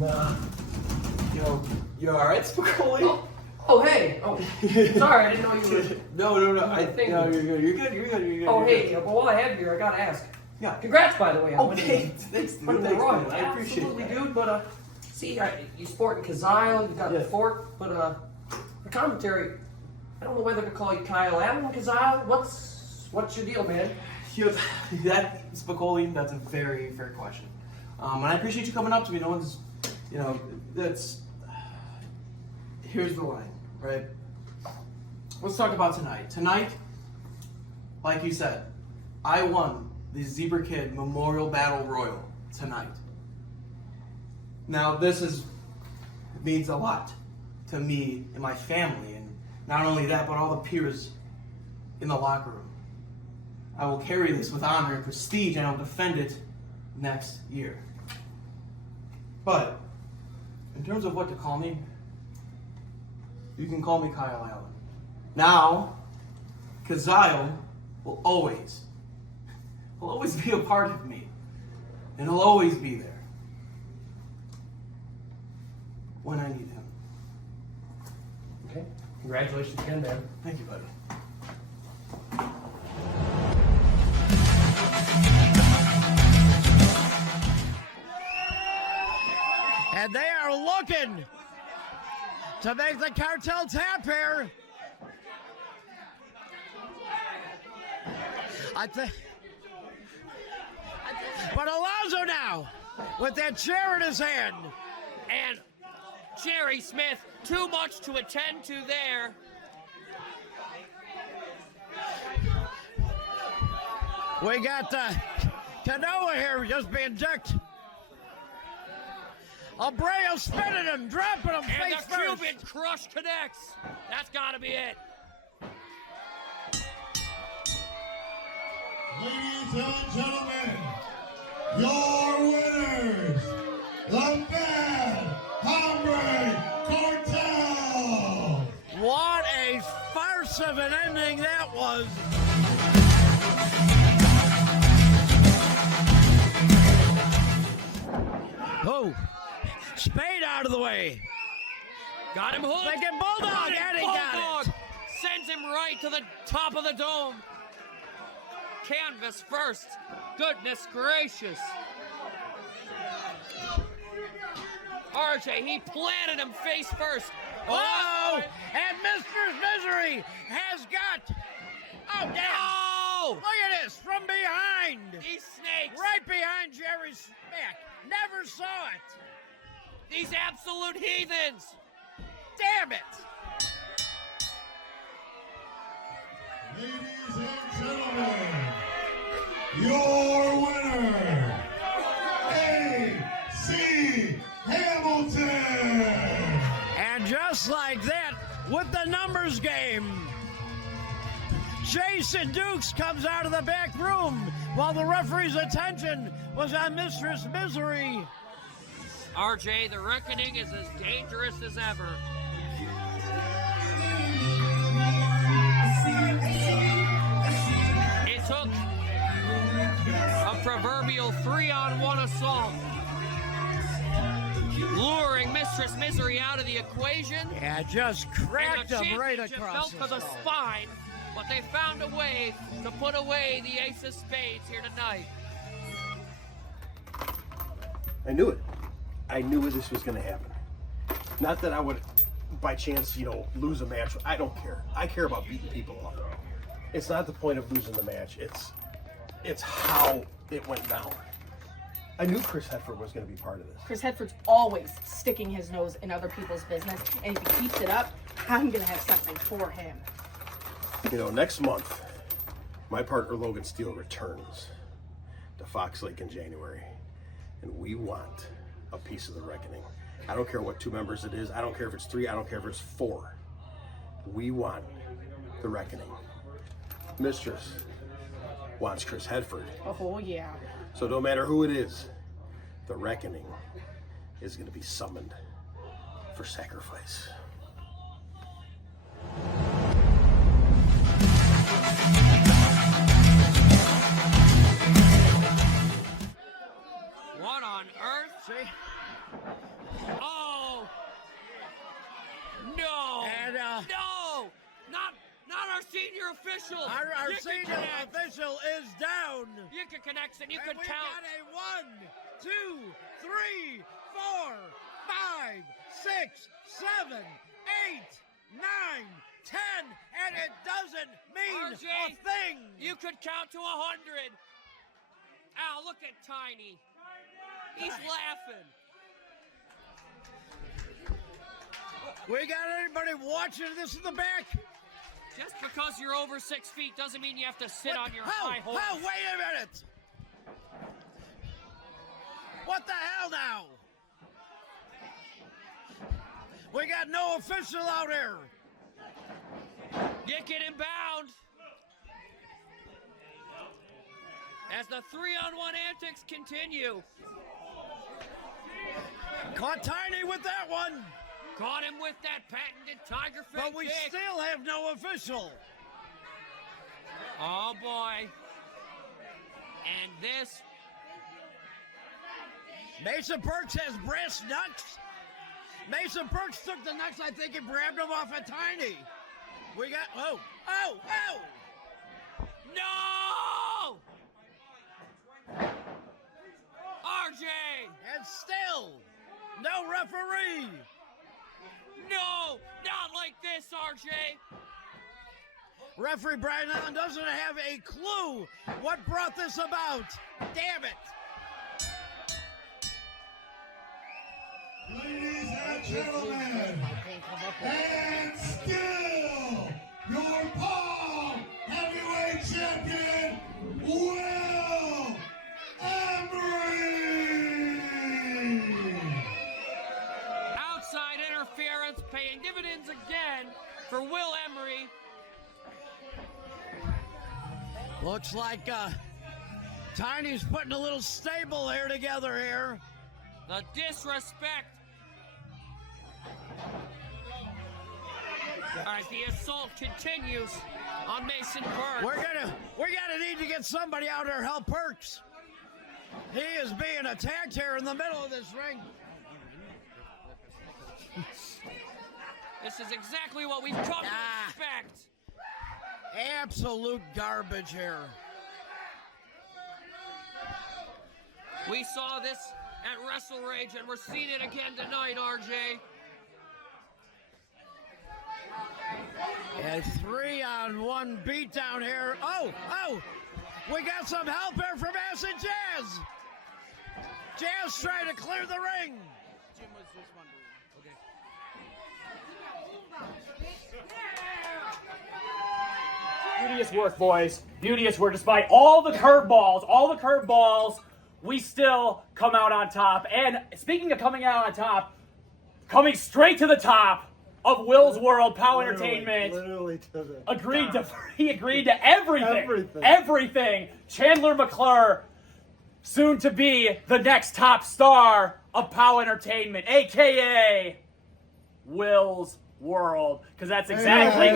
Nah. You alright, Spicoli? Oh, hey. Oh, sorry, I didn't know you were. No. No, you're good. Oh, hey. Well, while I have you here, I gotta ask. Yeah. Congrats, by the way. Oh, thanks, Winning the Royal. I appreciate Absolutely, that. dude. But see, you sporting Kazile, you got the fork, but the commentary. I don't know whether to call you Kyle Allen, Kazile. What's your deal, man? That Spicoli, that's a very fair question. And I appreciate you coming up to me. No one's, that's. Here's the line, right? Let's talk about tonight. Tonight, like you said, I won the Zebra Kid Memorial Battle Royal tonight. Now, means a lot to me and my family, and not only that, but all the peers in the locker room. I will carry this with honor and prestige, and I'll defend it next year. But, in terms of what to call me, you can call me Kyle Allen. Now, Kazile will always be a part of me. And he'll always be there when I need him. Okay. Congratulations again, man. Thank you, buddy. And they are looking to make the Cartel tap here. But Alonso now with that chair in his hand. And Jerry Smith, too much to attend to there. We got Canoa here just being ducked. Abrayo spinning him, dropping him face And the first. Cuban crush connects. That's got to be it. Ladies and gentlemen, your winners, the Bad Hombre Cartel. What a farce of an ending that was. Oh, Spade out of the way. Got him hooked. Thinking Bulldog, and he got it. Sends him right to the top of the dome. Canvas first. Goodness gracious. RJ, he planted him face first. Oh, and Mistress Misery has got. Oh, damn. No! Look at this, from behind. These snakes. Right behind Jerry's back. Never saw it. These absolute heathens. Damn it. Ladies and gentlemen, your winner, A.C. Hamilton. And just like that, with the numbers game, Jason Dukes comes out of the back room while the referee's attention was on Mistress Misery. RJ, the reckoning is as dangerous as ever. It took a proverbial 3-on-1 assault, luring Mistress Misery out of the equation. Yeah, just cracked And him right championship across belt to the the skull. spine, but they found a way to put away the ace of spades here tonight. I knew it. I knew this was going to happen. Not that I would, by chance, lose a match. I don't care. I care about beating people up. It's not the point of losing the match. It's how it went down. I knew Chris Hedford was going to be part of this. Chris Hedford's always sticking his nose in other people's business, and if he keeps it up, I'm going to have something for him. Next month, my partner Logan Steele returns to Fox Lake in January, and we want a piece of the reckoning. I don't care what 2 members it is. I don't care if it's 3. I don't care if it's 4. We want the reckoning. Mistress wants Chris Hedford. Oh, yeah. So no matter who it is, the reckoning is going to be summoned for sacrifice. What on earth? See? senior official. Our You can senior connect. official is down. You can connect and you And can we count. got a 1, 2, 3, 4, 5, 6, 7, 8, 9, 10, and it doesn't mean RJ, a thing. You could count to 100. Ow, look at Tiny. He's laughing. We got anybody watching this in the back? Just because you're over 6 feet doesn't mean you have to sit on your high horse. Oh, wait a minute. What the hell now? We got no official out here. Get inbound. As the 3-on-1 antics continue. Caught Tiny with that one. Caught him with that patented tiger fake But we kick. still have no official. Oh boy. And this. Mason Percs has brass knucks. Mason Percs took the knucks. I think he grabbed them off of Tiny. We got, oh. No! RJ! And still, no referee. No! Not like this, RJ! Referee Brian Allen doesn't have a clue what brought this about. Damn it. Ladies and gentlemen, and still your POWW Heavyweight Champion, Will Emory! Outside interference paying dividends again for Will Emory. Looks like Tiny's putting a little stable here together here. The disrespect. All right, the assault continues on Mason Percs. We're gonna need to get somebody out there to help Percs. He is being attacked here in the middle of this ring. This is exactly what we've come to expect. Absolute garbage here. We saw this at Wrestle Rage, and we're seeing it again tonight, RJ. A 3-on-1 beatdown here. Oh, we got some help here from Acid Jazz. Jazz trying to clear the ring. Jim was just wondering. Okay. Beauteous work, boys. Beauteous work. Despite all the curveballs, we still come out on top. And speaking of coming out on top, coming straight to the top of Will's World, POWW Entertainment. Literally to the He agreed to everything. Chandler McClure, soon to be the next top star of POWW Entertainment, aka Will's World, because that's exactly.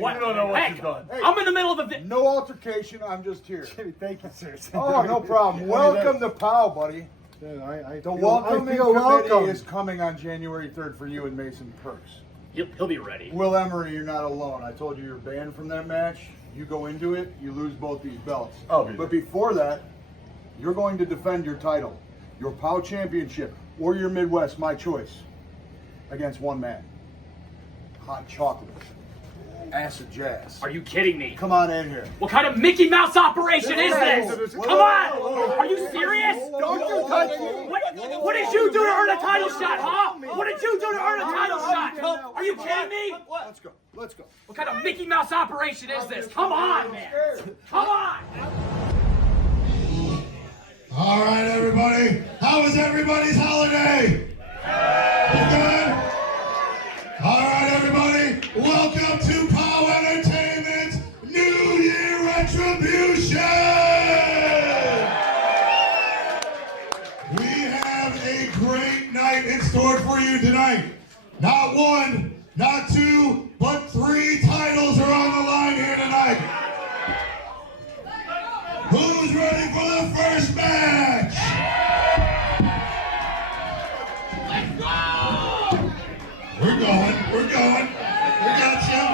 What? You don't know what you've done. Hey, I'm in the middle of the. No altercation. I'm just here. Thank you, sir. Oh, no problem. Welcome to POWW, buddy. The welcoming committee is coming on January 3rd for you and Mason Percs. He'll be ready. Will Emory, you're not alone. I told you you're banned from that match. You go into it, you lose both these belts. But before that, you're going to defend your title, your POWW Championship, or your Midwest, my choice, against one man. Hot chocolate. Acid Jazz. Are you kidding me? Come on in here. What kind of Mickey Mouse operation is this? Come on! Are you serious? Don't you touch me! What did you do to earn a title shot, huh? What did you do to earn a title shot? Are you kidding me? Let's go. What kind of Mickey Mouse operation is this? Come on, man! Come on! All right, everybody. How was everybody's holiday? Good? All right, everybody. Welcome to POWW Entertainment's New Year Retribution. We have a great night in store for you tonight. Not one, not two, but 3 titles are on the line here tonight. Who's ready for the first match? Let's go! We're going. We got you.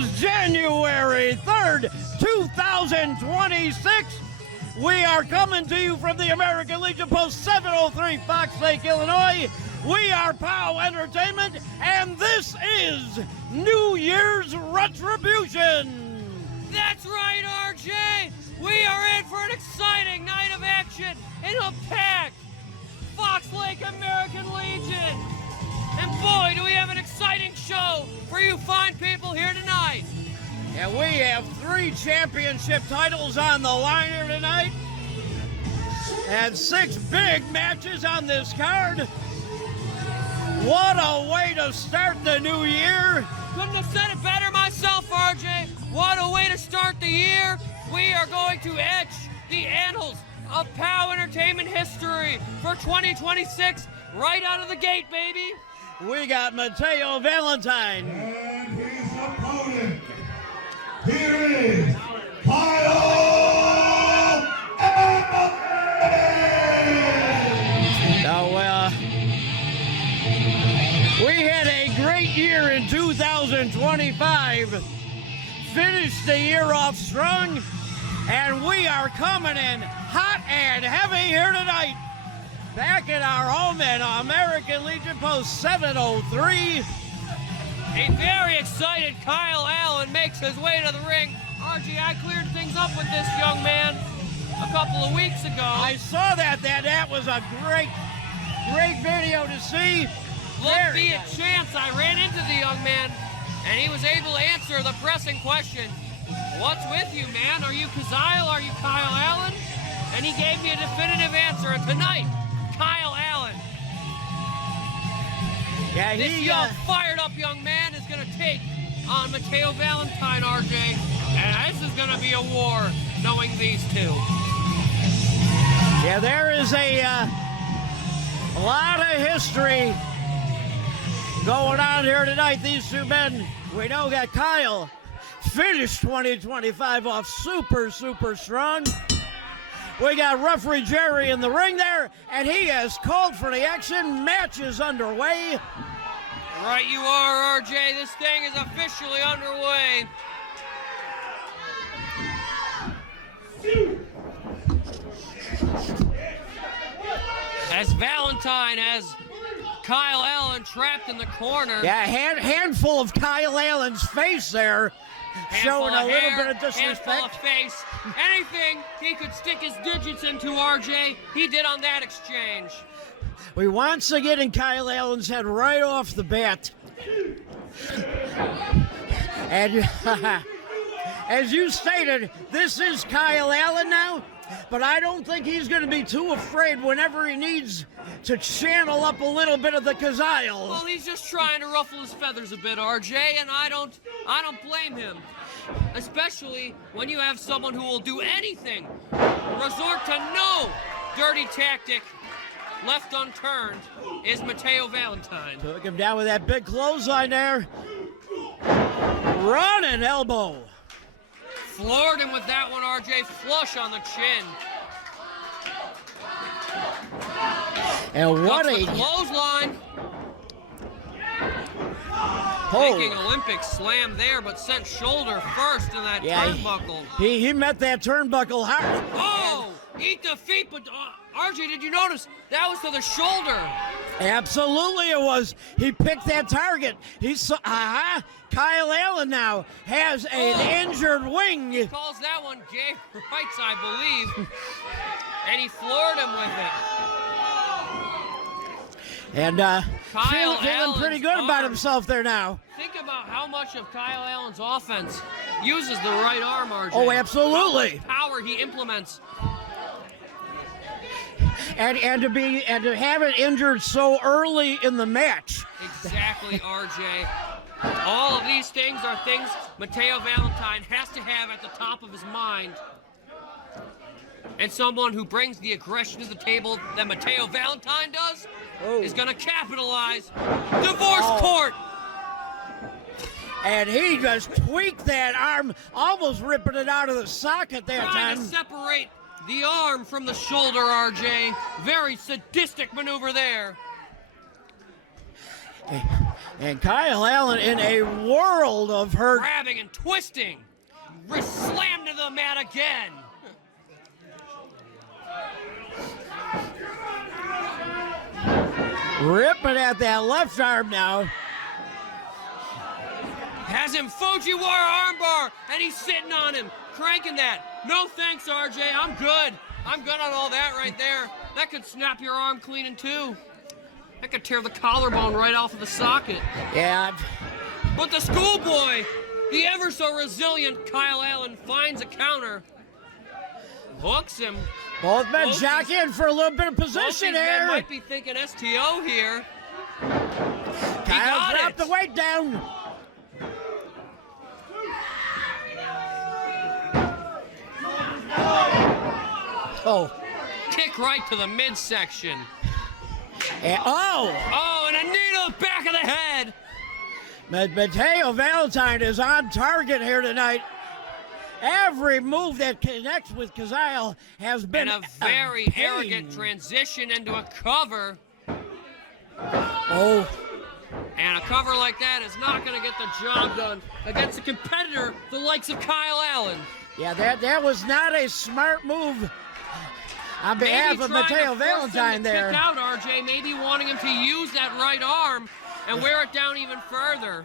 is January 3rd, 2026. We are coming to you from the American Legion Post 703, Fox Lake, Illinois. We are POWW Entertainment, and this is New Year's Retribution. That's right, RJ. We are in for an exciting night of action in a packed Fox Lake American Legion. And boy, do we have an exciting show for you fine people here tonight. And we have 3 championship titles on the line here tonight. And 6 big matches on this card. What a way to start the new year. Couldn't have said it better myself, RJ. What a way to start the year. We are going to etch the annals of POWW Entertainment history for 2026 right out of the gate, baby. We got Mateo Valentine. And his opponent, here is POWW Entertainment. Now, we had a great year in 2025. Finished the year off strong, and we are coming in hot and heavy here tonight. Back at our home in American Legion Post 703. A very excited Kyle Allen makes his way to the ring. RJ, I cleared things up with this young man a couple of weeks ago. I saw that. That was a great video to see. Look, be a chance, I ran into the young man, and he was able to answer the pressing question, what's with you, man? Are you Kyle? Are you Kyle Allen? And he gave me a definitive answer, and tonight, Kyle Allen. Yeah, this young, fired up young man is going to take on Mateo Valentine, RJ, and this is going to be a war, knowing these two. Yeah, there is a lot of history going on here tonight. These 2 men, we know that Kyle finished 2025 off super strong. We got referee Jerry in the ring there, and he has called for the action. Match is underway. Right you are, RJ. This thing is officially underway. As Valentine has Kyle Allen trapped in the corner. Yeah, handful of Kyle Allen's face there, showing a little bit of disrespect. Handful of face. Anything he could stick his digits into, RJ, he did on that exchange. We wants to get in Kyle Allen's head right off the bat. And as you stated, this is Kyle Allen now, but I don't think he's going to be too afraid whenever he needs to channel up a little bit of the Kazile. Well, he's just trying to ruffle his feathers a bit, RJ, and I don't blame him. Especially when you have someone who will do anything, resort to no dirty tactic left unturned, is Mateo Valentine. Took him down with that big clothesline there. Running elbow. Floored him with that one, RJ, flush on the chin. And what a clothesline. Making Olympic slam there, but sent shoulder first in that turnbuckle. He met that turnbuckle hard. Oh, eat the feet, but RJ, did you notice that was to the shoulder? Absolutely it was. He picked that target. He saw, Kyle Allen now has an injured wing. He calls that one Jay Wrights, I believe. And he floored him with it. And feeling pretty good about himself there now. Think about how much of Kyle Allen's offense uses the right arm, RJ. Oh, absolutely. How much power he implements. And to have it injured so early in the match. Exactly, RJ. All of these things are things Mateo Valentine has to have at the top of his mind. And someone who brings the aggression to the table that Mateo Valentine does is going to capitalize. Divorce court! And he just tweaked that arm, almost ripping it out of the socket that Trying time. to separate the arm from the shoulder, RJ. Very sadistic maneuver there. And Kyle Allen in a world of hurt. Grabbing and twisting. Wrist slammed to the mat again. Ripping at that left arm now. Has him Fujiwara armbar, and he's sitting on him, cranking that. No thanks, RJ. I'm good. I'm good on all that right there. That could snap your arm clean in two. That could tear the collarbone right off of the socket. Yeah. But the schoolboy, the ever so resilient Kyle Allen, finds a counter. Hooks him. Both men jockeying for a little bit of position here. here. Might be thinking STO here. Kyle dropped the weight down. Oh. Kick right to the midsection. Oh, and a knee to the back of the head. Mateo Valentine is on target here tonight. Every move that connects with Kazile has been a very arrogant transition into a cover. Oh. And a cover like that is not going to get the job done against a competitor the likes of Kyle Allen. Yeah, that was not a smart move on behalf of Mateo Valentine there. Kick out, RJ, maybe wanting him to use that right arm and wear it down even further.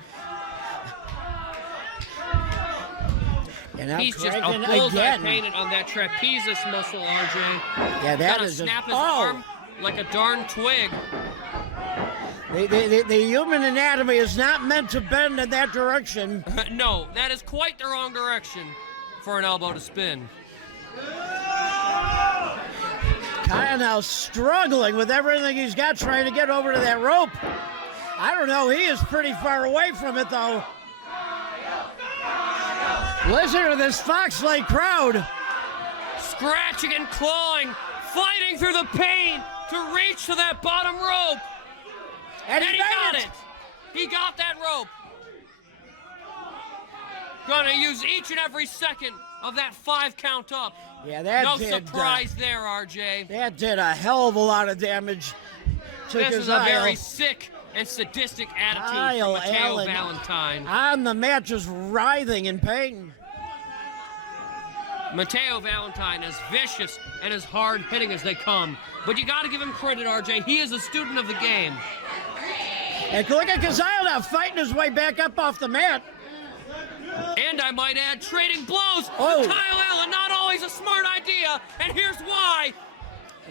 And he's just a bullseye painted on that trapezius muscle, RJ. Yeah, that is just snap his arm like a darn twig. The human anatomy is not meant to bend in that direction. No, that is quite the wrong direction for an elbow to spin. Kyle now struggling with everything he's got, trying to get over to that rope. I don't know, he is pretty far away from it though. Listen to this Fox Lake crowd. Scratching and clawing, fighting through the pain to reach to that bottom rope. And he got it. He got that rope. Gonna use each and every second of that 5 count up. Yeah, that no did, surprise there, RJ. That did a hell of a lot of damage to This is a Kyle. very sick and sadistic attitude from Mateo Valentine. On the mat, just writhing in pain. Mateo Valentine as vicious and as hard hitting as they come. But you got to give him credit, RJ. He is a student of the game. And look at Kazile now fighting his way back up off the mat. And I might add, trading blows Oh. with Kyle Allen. Not always a smart idea, and here's why.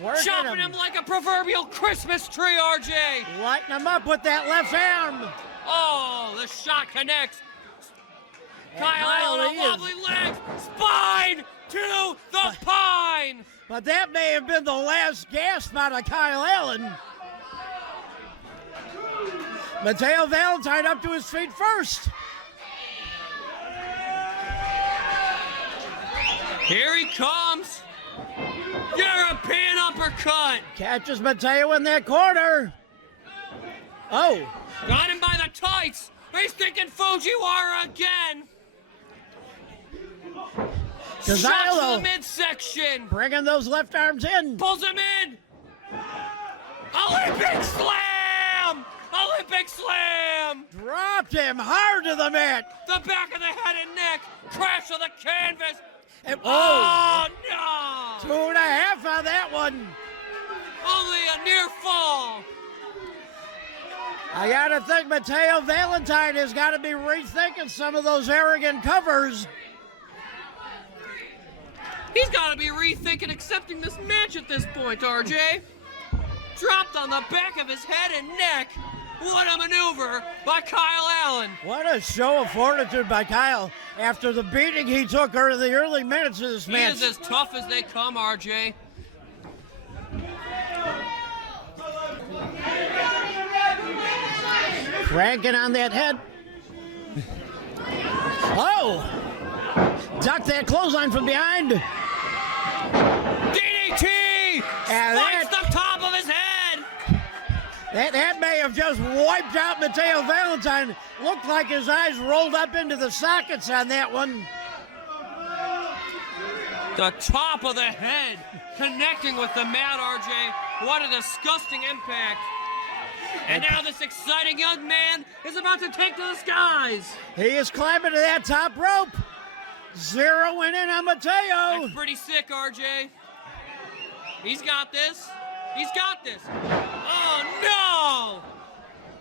Working Chopping him like a proverbial Christmas tree, RJ. Lighting him up with that left arm. Oh, the shot connects. And Kyle Allen on wobbly legs. Spine to the pine. But that may have been the last gasp out of Kyle Allen. Mateo Valentine up to his feet first. Here he comes. European uppercut. Catches Mateo in that corner. Oh. Got him by the tights. He's thinking Fujiwara again. Shot to the midsection. Bringing those left arms in. Pulls him in. Olympic slam. Olympic slam. Dropped him hard to the mat. The back of the head and neck. Crash of the canvas. And, oh no. 2.5 on that one. Only a near fall. I gotta think Mateo Valentine has got to be rethinking some of those arrogant covers. He's got to be rethinking accepting this match at this point, RJ. Dropped on the back of his head and neck. What a maneuver by Kyle Allen. What a show of fortitude by Kyle after the beating he took in the early minutes of this match. He is as tough as they come, RJ. Cranking on that head. Oh! Ducked that clothesline from behind. DDT! And Spikes the top of his head! That may have just wiped out Mateo Valentine. Looked like his eyes rolled up into the sockets on that one. The top of the head connecting with the mat, RJ. What a disgusting impact. And now this exciting young man is about to take to the skies. He is climbing to that top rope. Zeroing in on Mateo. That's pretty sick, RJ. He's got this. He's got this. Oh,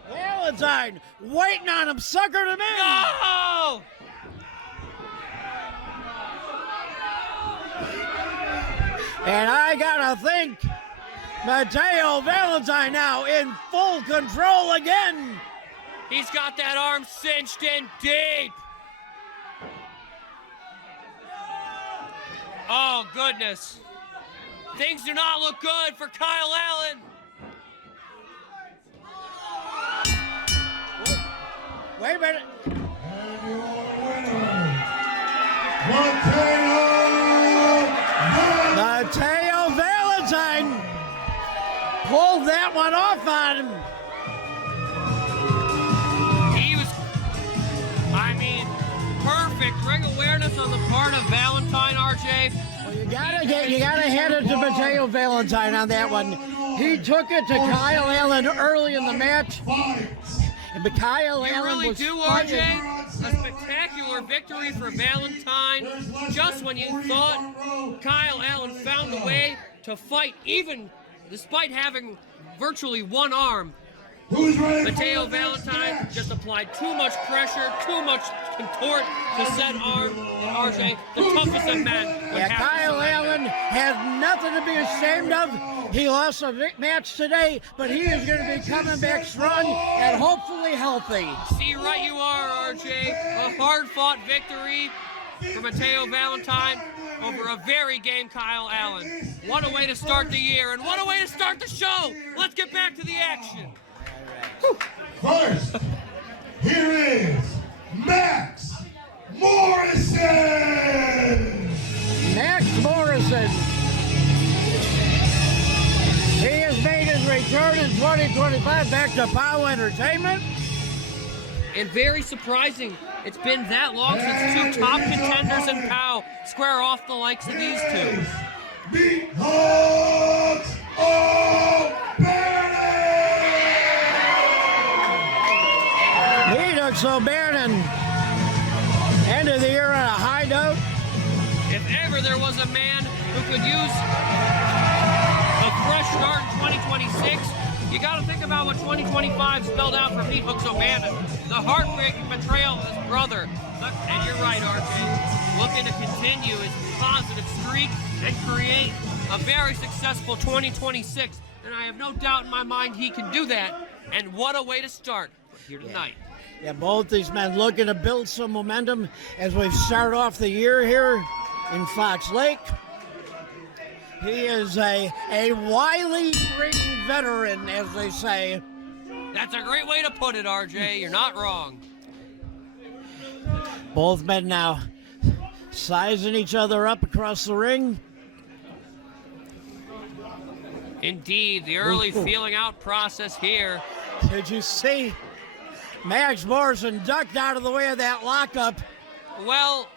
no! Valentine waiting on him, suckered him in. No! And I gotta think, Mateo Valentine now in full control again. He's got that arm cinched in deep. Oh, goodness. Things do not look good for Kyle Allen. Wait a minute. And your winner, Mateo Valentine pulled that one off on him. He was, I mean, perfect ring awareness on the part of Valentine, RJ. Well, you gotta hand it to Mateo Valentine on that one. He took it to Kyle Allen early in the match. And Kyle You Allen really was do, fighting. RJ. A spectacular victory for Valentine. Just when you thought Kyle Allen found a way to fight, even despite having virtually one arm, Mateo Valentine just applied too much pressure, too much contort to said arm. And RJ, the toughest of men. Yeah, Kyle Allen has nothing to be ashamed of. He lost a match today, but he is going to be coming back strong and hopefully healthy. See, right you are, RJ. A hard-fought victory for Mateo Valentine over a very game Kyle Allen. What a way to start the year, and what a way to start the show. Let's get back to the action. First, here is Max Morrison. Max Morrison. He has made his return in 2025 back to POWW Entertainment. And very surprising, it's been that long since two top contenders in POW square off the likes of these two. Meathooks O'Bannon. End of the year on a high note. If ever there was a man who could use a fresh start in 2026, you got to think about what 2025 spelled out for Meathooks O'Bannon. The heartbreaking betrayal of his brother. And you're right, RJ. Looking to continue his positive streak and create a very successful 2026. And I have no doubt in my mind he can do that. And what a way to start here tonight. Yeah, both these men looking to build some momentum as we start off the year here in Fox Lake. He is a wily ring veteran, as they say. That's a great way to put it, RJ. You're not wrong. Both men now sizing each other up across the ring. Indeed, the early feeling out process here. Did you see Max Morrison ducked out of the way of that lockup? Well,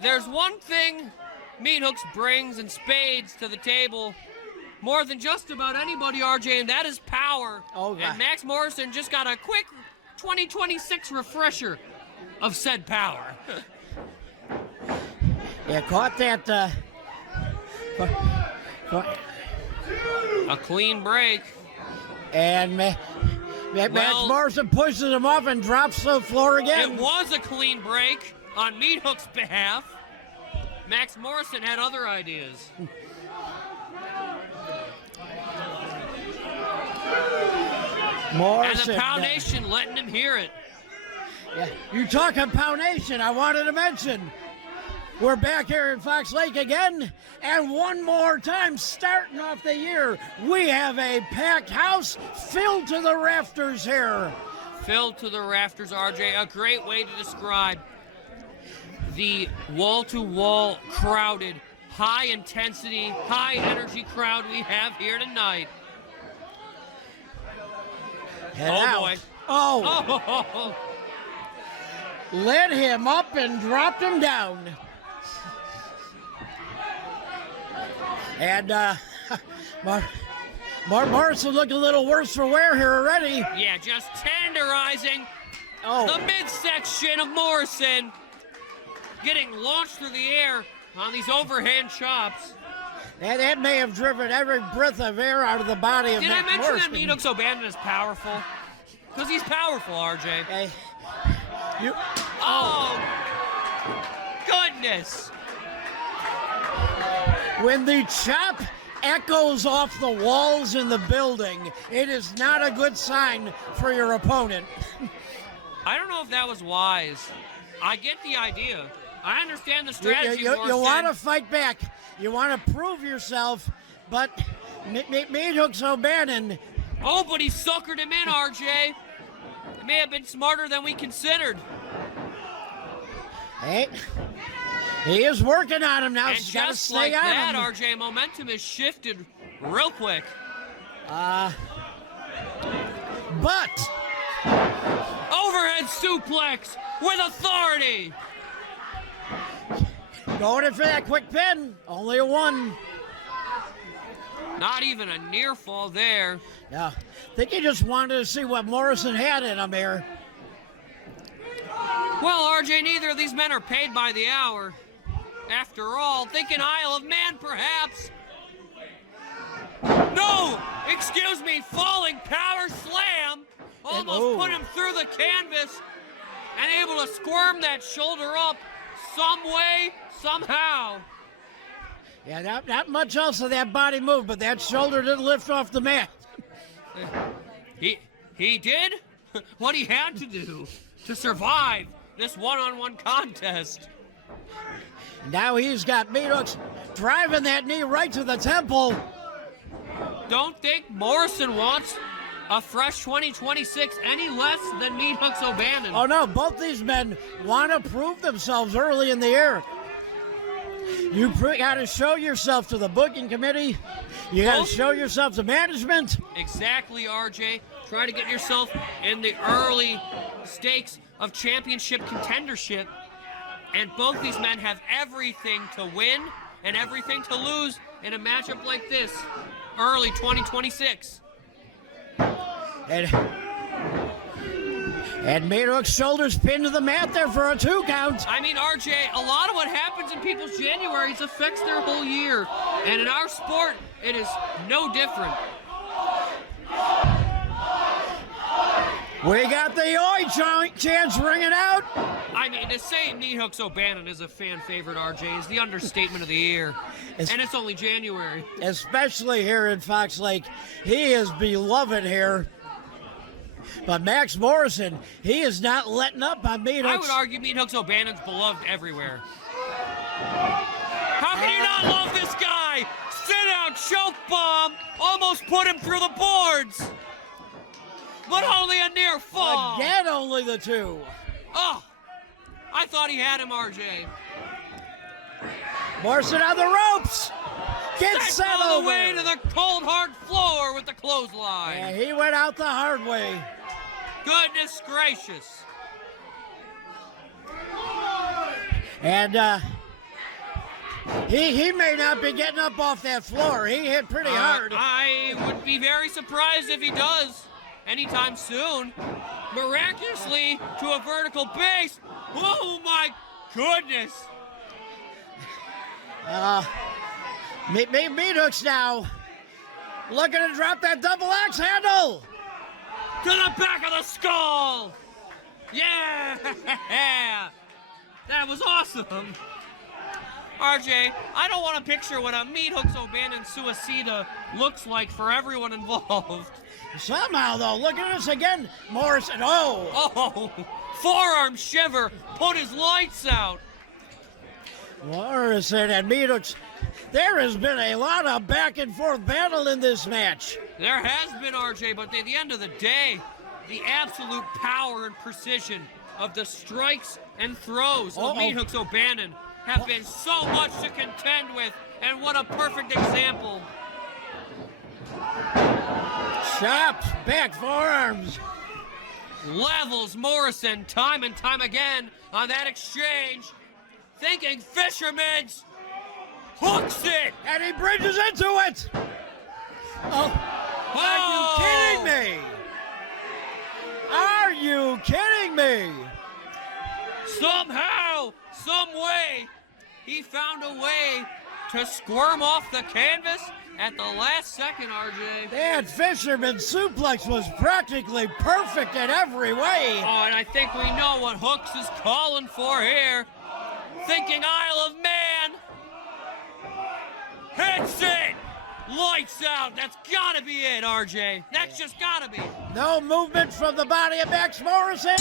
there's one thing Meathooks brings and Spades to the table more than just about anybody, RJ, and that is power. Oh, and Max Morrison just got a quick 2026 refresher of said power. Yeah, caught that. A clean break. And Max Morrison pushes him off and drops to the floor again. It was a clean break on Meathooks' behalf. Max Morrison had other ideas. Morrison, and the POW Nation letting him hear it. Yeah, you talking POW Nation, I wanted to mention. We're back here in Fox Lake again, and one more time, starting off the year, we have a packed house filled to the rafters here. Filled to the rafters, RJ. A great way to describe the wall-to-wall crowded, high-intensity, high-energy crowd we have here tonight. Head oh, out. boy. Oh. Led him up and dropped him down. Morrison looked a little worse for wear here already. Yeah, just tenderizing Oh, the midsection of Morrison. Getting launched through the air on these overhand chops. and that may have driven every breath of air out of the body of Did I Max mention Morrison. that Meathooks O'Bannon is powerful? Because he's powerful, RJ. Hey, you, Oh, goodness. when the chop echoes off the walls in the building, it is not a good sign for your opponent. I don't know if that was wise. I get the idea. I understand the strategy. You Morrison. want to fight back. You want to prove yourself, but Meathooks O'Bannon. Oh, but he suckered him in, RJ. It may have been smarter than we considered. Hey, he is working on him now. And He's got to just stay like on that, him. RJ, momentum has shifted real quick. But Overhead suplex with authority. going in for that quick pin. Only a one. Not even a near fall there. Yeah, I think he just wanted to see what Morrison had in him here. Well, RJ, neither of these men are paid by the hour. After all, thinking Isle of Man, perhaps. No! Excuse me, falling power slam. Almost put him through the canvas and able to squirm that shoulder up some way, somehow. Yeah, not much else of that body move, but that shoulder didn't lift off the mat. He did what he had to do to survive this one-on-one contest. Now he's got Meathooks driving that knee right to the temple. Don't think Morrison wants a fresh 2026 any less than Meathooks O'Bannon. Oh no, both these men want to prove themselves early in the year. You got to show yourself to the booking committee. You got to show yourself to management. Exactly, RJ. Try to get yourself in the early stakes of championship contendership. And both these men have everything to win and everything to lose in a matchup like this early 2026. And Meathooks' shoulders pinned to the mat there for a 2 count. I mean, RJ, a lot of what happens in people's Januaries affects their whole year. And in our sport, it is no different. We got the oi chants ringing out. I mean, to say Meathooks O'Bannon is a fan favorite, RJ, is the understatement of the year. And it's only January. Especially here in Fox Lake. He is beloved here. But Max Morrison, he is not letting up on Meathooks. I would argue Meathooks O'Bannon's beloved everywhere. How can you not love this guy? Sit down, choke bomb, almost put him through the boards. But only a near fall. Again, only the 2. Oh, I thought he had him, RJ. Morrison on the ropes. Gets set all over. the way to the cold, hard floor with the clothesline. Yeah, he went out the hard way. Goodness gracious. And he may not be getting up off that floor. He hit pretty hard. I would be very surprised if he does anytime soon. Miraculously to a vertical base. Oh my goodness. Meathooks now looking to drop that double axe handle. To the back of the skull. Yeah. That was awesome. RJ, I don't want to picture what a Meathooks O'Bannon suicida looks like for everyone involved. Somehow, though, look at this again. Morrison, Oh, forearm shiver, put his lights out. Morrison and Meathooks, there has been a lot of back and forth battle in this match. There has been, RJ, but at the end of the day, the absolute power and precision of the strikes and throws of Meathooks O'Bannon have been so much to contend with, and what a perfect example. Chops, back forearms. Levels Morrison time and time again on that exchange. Thinking Fisherman's hooks it. And he bridges into it. Oh, Are you kidding me? Are you kidding me? Somehow, some way, he found a way to squirm off the canvas at the last second, RJ. That fisherman suplex was practically perfect in every way. Oh, and I think we know what Hooks is calling for here. Thinking Isle of Man. Hits it! Lights out. That's gotta be it, RJ. That's just gotta be. No movement from the body of Max Morrison.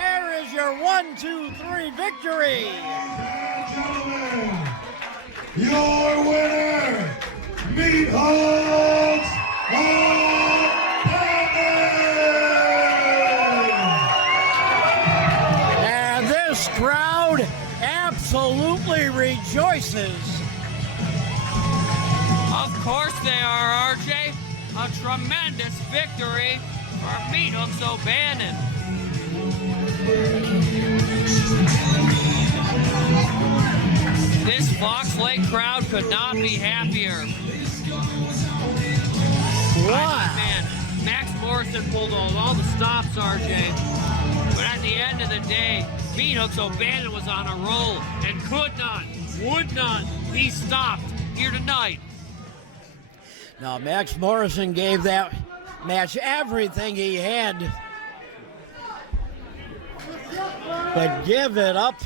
There is your 1-2-3 victory. Gentlemen, your winner, Meathooks And this crowd absolutely rejoices. Of course they are, RJ. A tremendous victory for Meathooks O'Bannon. This Fox Lake crowd could not be happier. Wow. Man, Max Morrison pulled all the stops, RJ. But at the end of the day, Meathooks O'Bannon was on a roll and would not be stopped here tonight. Now, Max Morrison gave that match everything he had. But give it up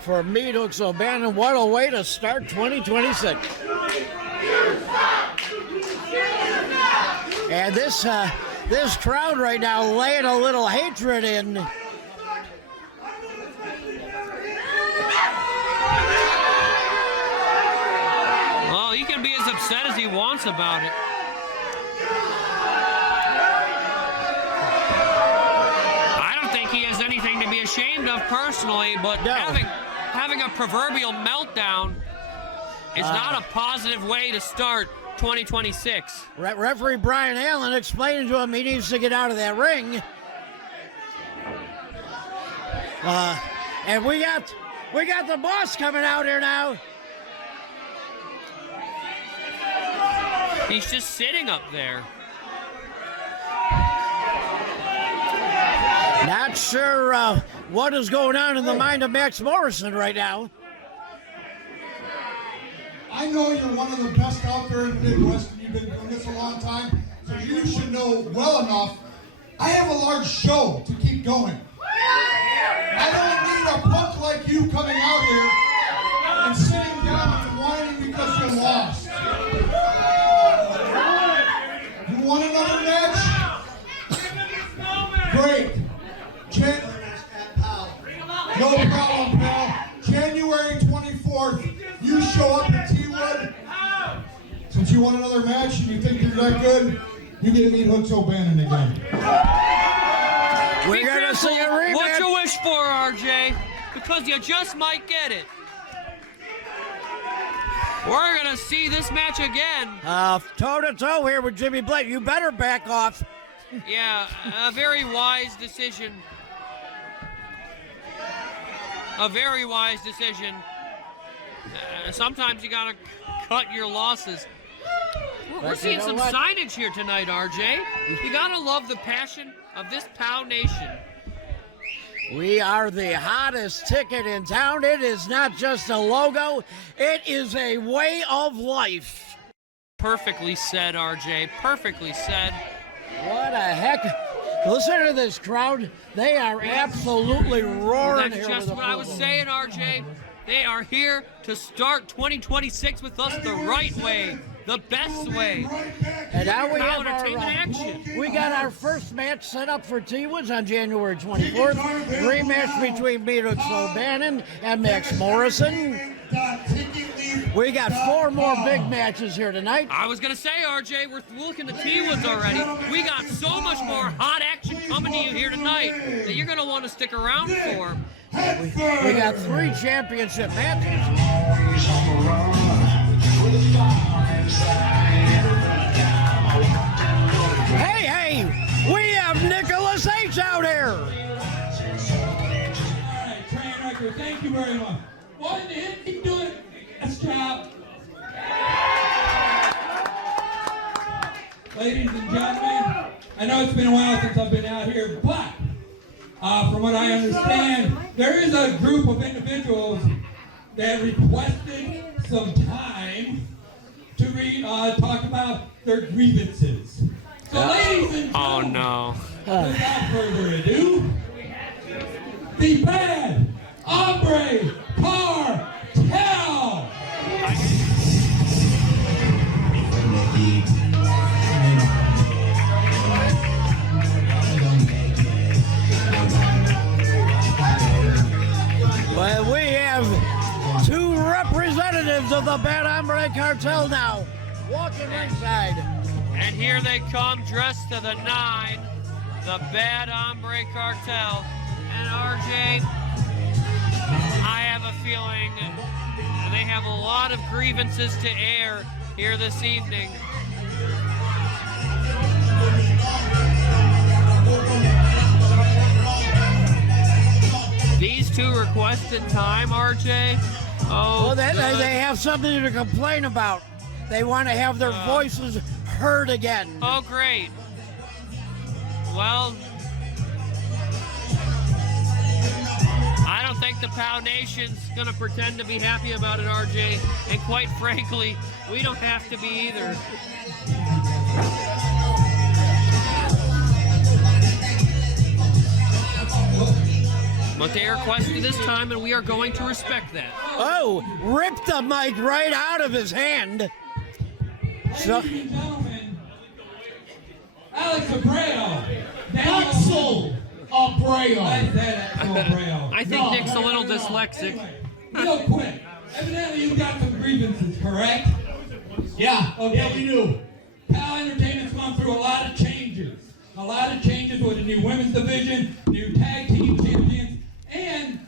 for Meathooks O'Bannon. What a way to start 2026. And this crowd right now laying a little hatred in. Well, he can be as upset as he wants about it. I don't think he has anything to be ashamed of personally, but No. having a proverbial meltdown is not a positive way to start 2026. Referee Brian Allen explaining to him he needs to get out of that ring. And we got the boss coming out here now. He's just sitting up there. Not sure what is going on in the mind of Max Morrison right now. I know you're one of the best out there in the Midwest, and you've been doing this a long time, so you should know well enough. I have a large show to keep going. I don't need a punk like you coming out here and sitting down and whining because you lost. You want another match? Great. No problem, pal. January 24th, you show up at T-Wood. Since you want another match and you think you're that good, you get Meathooks O'Bannon again. We're going to see a rematch. What you wish for, RJ? Because you just might get it. We're going to see this match again. Toe-to-toe here with Jimmy Blake. You better back off. Yeah, a very wise decision. A very wise decision. Sometimes you gotta cut your losses. We're seeing some signage here tonight, RJ. You gotta love the passion of this POW Nation. We are the hottest ticket in town. It is not just a logo, it is a way of life. Perfectly said, RJ. Perfectly said. What a heck. Listen to this crowd. They are absolutely roaring here. That's just what I was saying, RJ. They are here to start 2026 with us the right way, the best way. And now we have entertainment action. We got our first match set up for T-Woods on January 24th. Rematch between Meathooks O'Bannon and Max Morrison. We got 4 more big matches here tonight. I was going to say, RJ, we're looking to T-Woods already. We got so much more hot action coming to you here tonight that you're going to want to stick around for. We got 3 championship matches. Hey, we have Nicholas H. out here. All right, train record, thank you very much. One in the hit, keep doing it. Let's job. ladies and gentlemen, I know it's been a while since I've been out here, but from what I understand, there is a group of individuals that requested some time to talk about their grievances. So, ladies and gentlemen, Oh no. without further ado, the bad Hombre Cartel! Well, we have two representatives of the Bad Hombre Cartel now walking ringside. And here they come dressed to the nine, the Bad Hombre Cartel. And RJ, I have a feeling they have a lot of grievances to air here this evening. These two requested time, RJ. Oh, Well, they good. have something to complain about. They want to have their voices heard again. Oh, great. Well, I don't think the POW Nation's gonna pretend to be happy about it, RJ. And quite frankly, we don't have to be either. But they requested this time, and we are going to respect that. Oh, ripped the mic right out of his hand. So, Ladies and gentlemen, Alex Abrayo. Axel Abrayo. I said Axel Abrayo. I think Nick's a little dyslexic. Anyway, real quick. Evidently, you've got some grievances, correct? Yeah, Okay. yeah, we do. POW Entertainment's gone through a lot of changes. A lot of changes with the new women's division, new tag team champions, and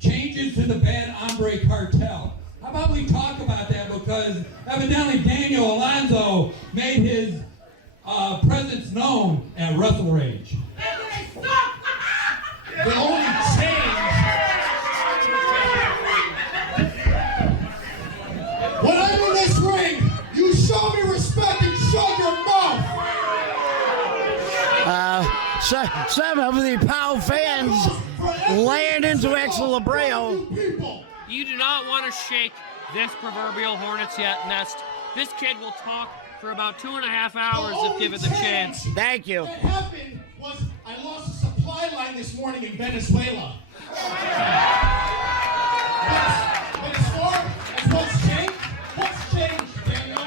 changes to the Bad Hombre Cartel. How about we talk about that, because evidently Daniel Alonso made his presence known at Wrestle Rage. The only change. When I'm in this ring, you show me respect and show your mouth. some of the POW fans land into Axel Abrayo. You do not want to shake this proverbial hornet's nest. This kid will talk for about 2.5 hours if given the chance. Thank you. What happened was I lost a supply line this morning in Venezuela. But as far as what's changed, Daniel?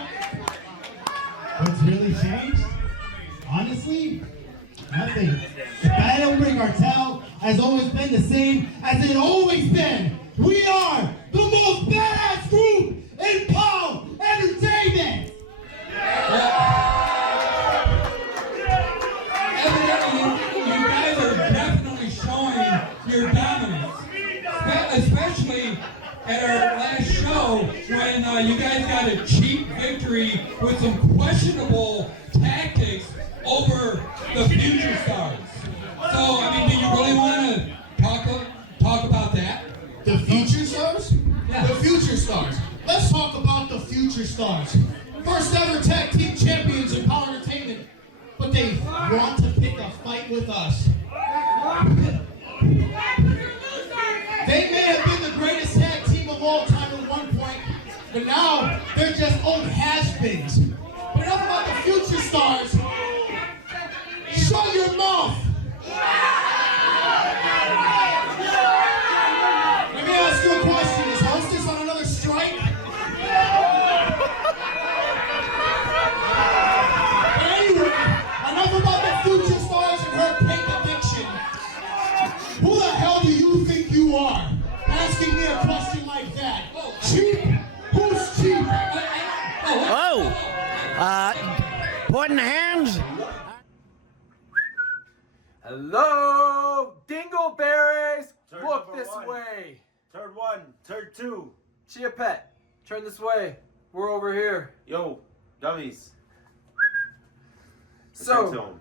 What's really changed? Honestly, nothing. The Bad Hombre Cartel has always been the same as it always been. We are the most badass group in POW Entertainment! Evidently, you guys are definitely showing your dominance, especially at our last show when you guys got a cheap victory with some questionable tactics over the Future Stars. So, I mean, do you really want to talk about that? The Future Stars? Yeah. The Future Stars. Let's talk about the Future Stars. First ever tag team champions in POW Entertainment, but they want to pick a fight with us. They may have been the greatest tag team of all time at one point, but now they're just old has-beens. But enough about the Future Stars. Shut your mouth. Let me ask you a question. Is Hostess on another strike? Anyway, enough about the Future Stars and her pink addiction. Who the hell do you think you are? Asking me a question like that. Cheap? Who's cheap? Oh, pointing hands. Hello, Dingleberries! Turn Look number this one. way! Turn 1, turn 2. Chia Pet, turn this way. We're over here. Yo, dummies. So,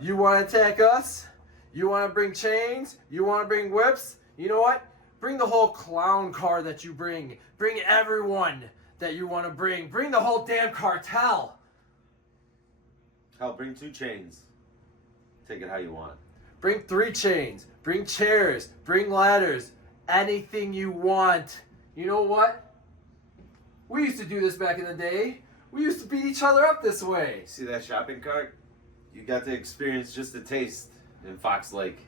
you want to attack us? You want to bring chains? You want to bring whips? You know what? Bring the whole clown car that you bring. Bring everyone that you want to bring. Bring the whole damn cartel. Hell, bring 2 chains. Take it how you want. Bring 3 chains. Bring chairs. Bring ladders. Anything you want. You know what? We used to do this back in the day. We used to beat each other up this way. See that shopping cart? You got to experience just a taste in Fox Lake.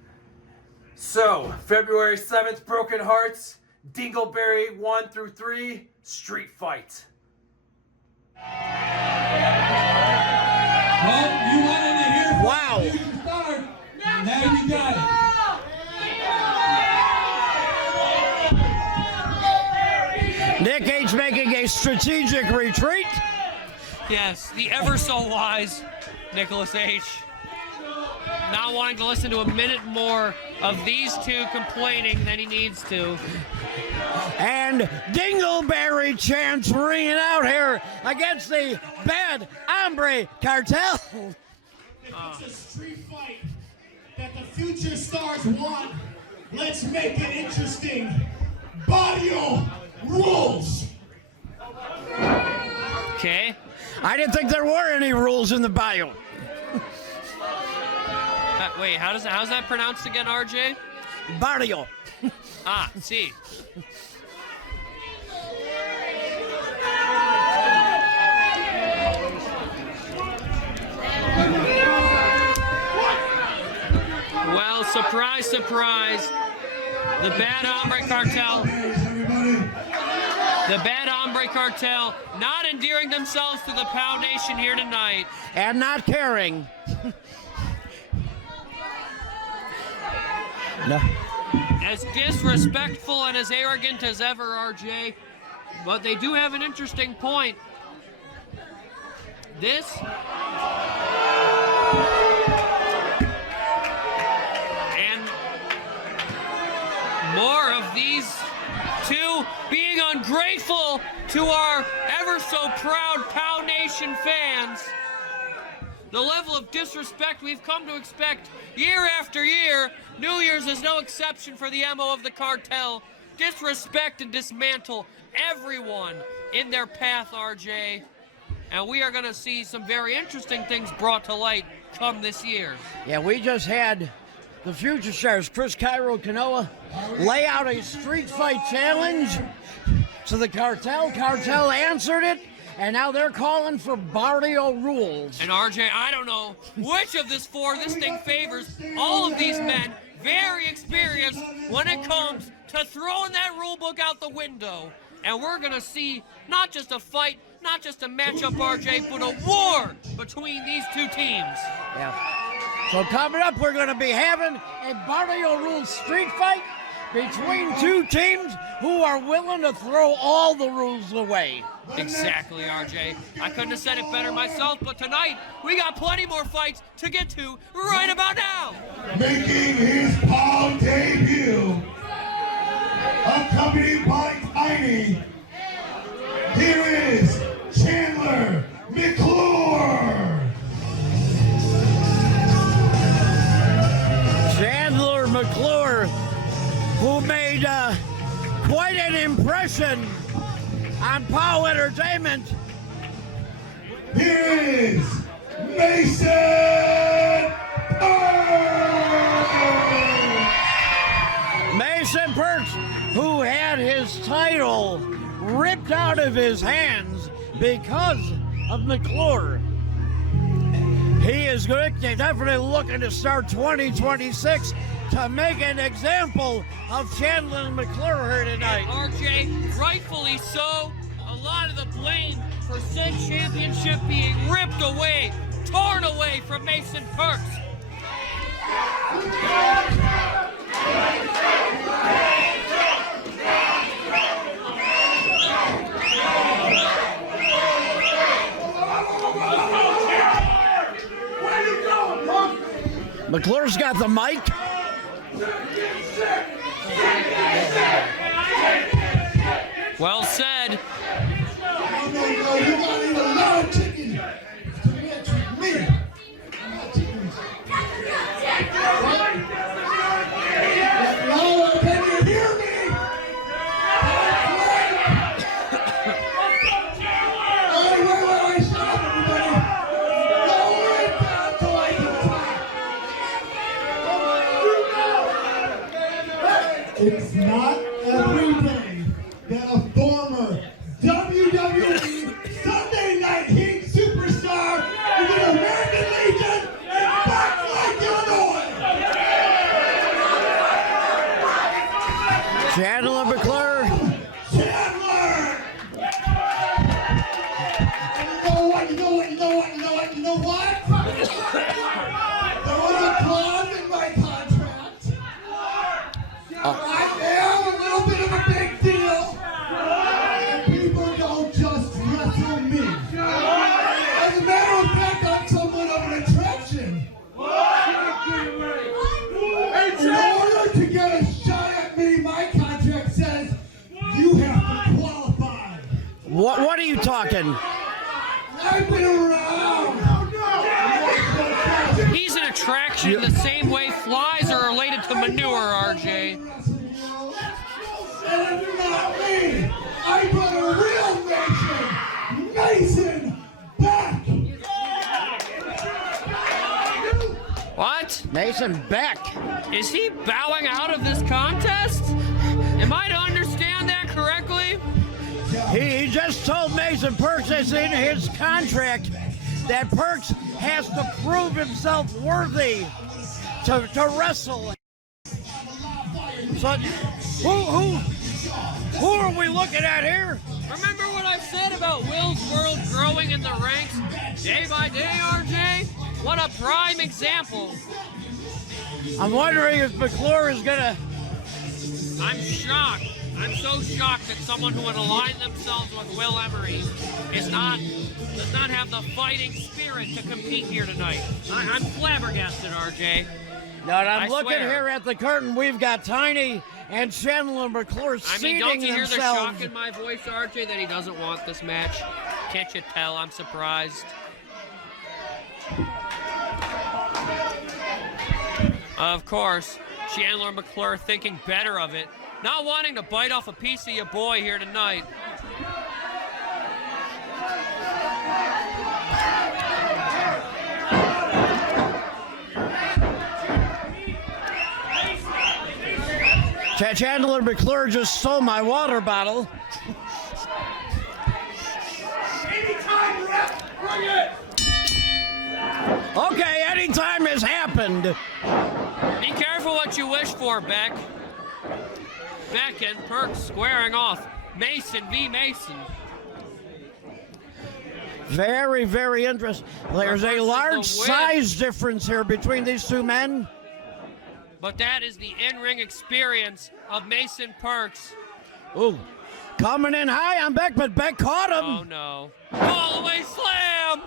So, February 7th, Broken Hearts, Dingleberry 1 through 3, street fight. Well, you wanted to hear from Wow. the future star. Now you got it. Nick H making a strategic retreat. Yes, the ever so wise Nicholas H. Not wanting to listen to a minute more of these two complaining than he needs to. And Dingleberry chants ringing out here against the bad Hombre Cartel. It's a street fight that the future stars want. Let's make it interesting. Barrio rules. Okay. I didn't think there were any rules in the bio. Wait, how's that pronounced again, RJ? Barrio. Ah, see. Well, surprise, surprise. The bad Hombre Cartel. The bad Hombre Cartel not endearing themselves to the POW Nation here tonight. And not caring. No. As disrespectful and as arrogant as ever, RJ. But they do have an interesting point. This and more of these two being ungrateful to our ever so proud POW Nation fans. The level of disrespect we've come to expect year after year. New Year's is no exception for the MO of the cartel. Disrespect and dismantle everyone in their path, RJ. And we are going to see some very interesting things brought to light come this year. Yeah, we just had the future stars, Chris Cairo Canoa, lay out a street fight challenge to the cartel. Cartel answered it. And now they're calling for barrio rules. And RJ, I don't know which of this four this thing favors. All of these men, very experienced when it comes to throwing that rule book out the window. And we're going to see not just a fight, not just a matchup, RJ, but a war between these two teams. Yeah. So coming up, we're going to be having a barrio rules street fight between two teams who are willing to throw all the rules away. Exactly, RJ. I couldn't have said it better myself, but tonight we got plenty more fights to get to right about now. Making his POW debut, accompanied by Tiny, here is Chandler McClure. Chandler McClure, who made quite an impression on POWW Entertainment. Here is Mason Beck! Mason Percs, who had his title ripped out of his hands because of McClure. He is definitely looking to start 2026 to make an example of Chandler McClure here tonight. RJ, rightfully so. A lot of the blame for said championship being ripped away, torn away from Mason Percs. McClure's got the mic. Well said. No, you gotta eat a lot of chicken to match with me. Y'all can you hear me? Wait, shut up, everybody. What are you talking? I've been around. He's an attraction in the same way flies are related to manure, RJ. And if you're not me, I brought a real Mason Beck. What? Mason Beck. Is he bowing out of this contest? Am I to understand that correctly? He just told Mason Percs it's in his contract that Percs has to prove himself worthy to wrestle. So who are we looking at here? Remember what I said about Will's World growing in the ranks day by day, RJ? What a prime example. I'm wondering if McClure is gonna... I'm shocked. I'm so shocked that someone who would align themselves with Will Emory does not have the fighting spirit to compete here tonight. I'm flabbergasted, RJ. No, I'm looking swear. here at the curtain. We've got Tiny and Chandler McClure seating don't you hear the themselves. shock in my voice, RJ, that he doesn't want this match? Can't you tell? I'm surprised. Of course, Chandler McClure thinking better of it, not wanting to bite off a piece of your boy here tonight. Chandler McClure just stole my water bottle. Anytime, ref, bring it. Okay, anytime has happened. Be careful what you wish for, Beck. Beck and Percs squaring off. Mason v. Mason. Very, very interesting. There's a large size difference here between these two men. But that is the in-ring experience of Mason Percs. Ooh, coming in high on Beck, but Beck caught him. Oh, no. All-the-way slam!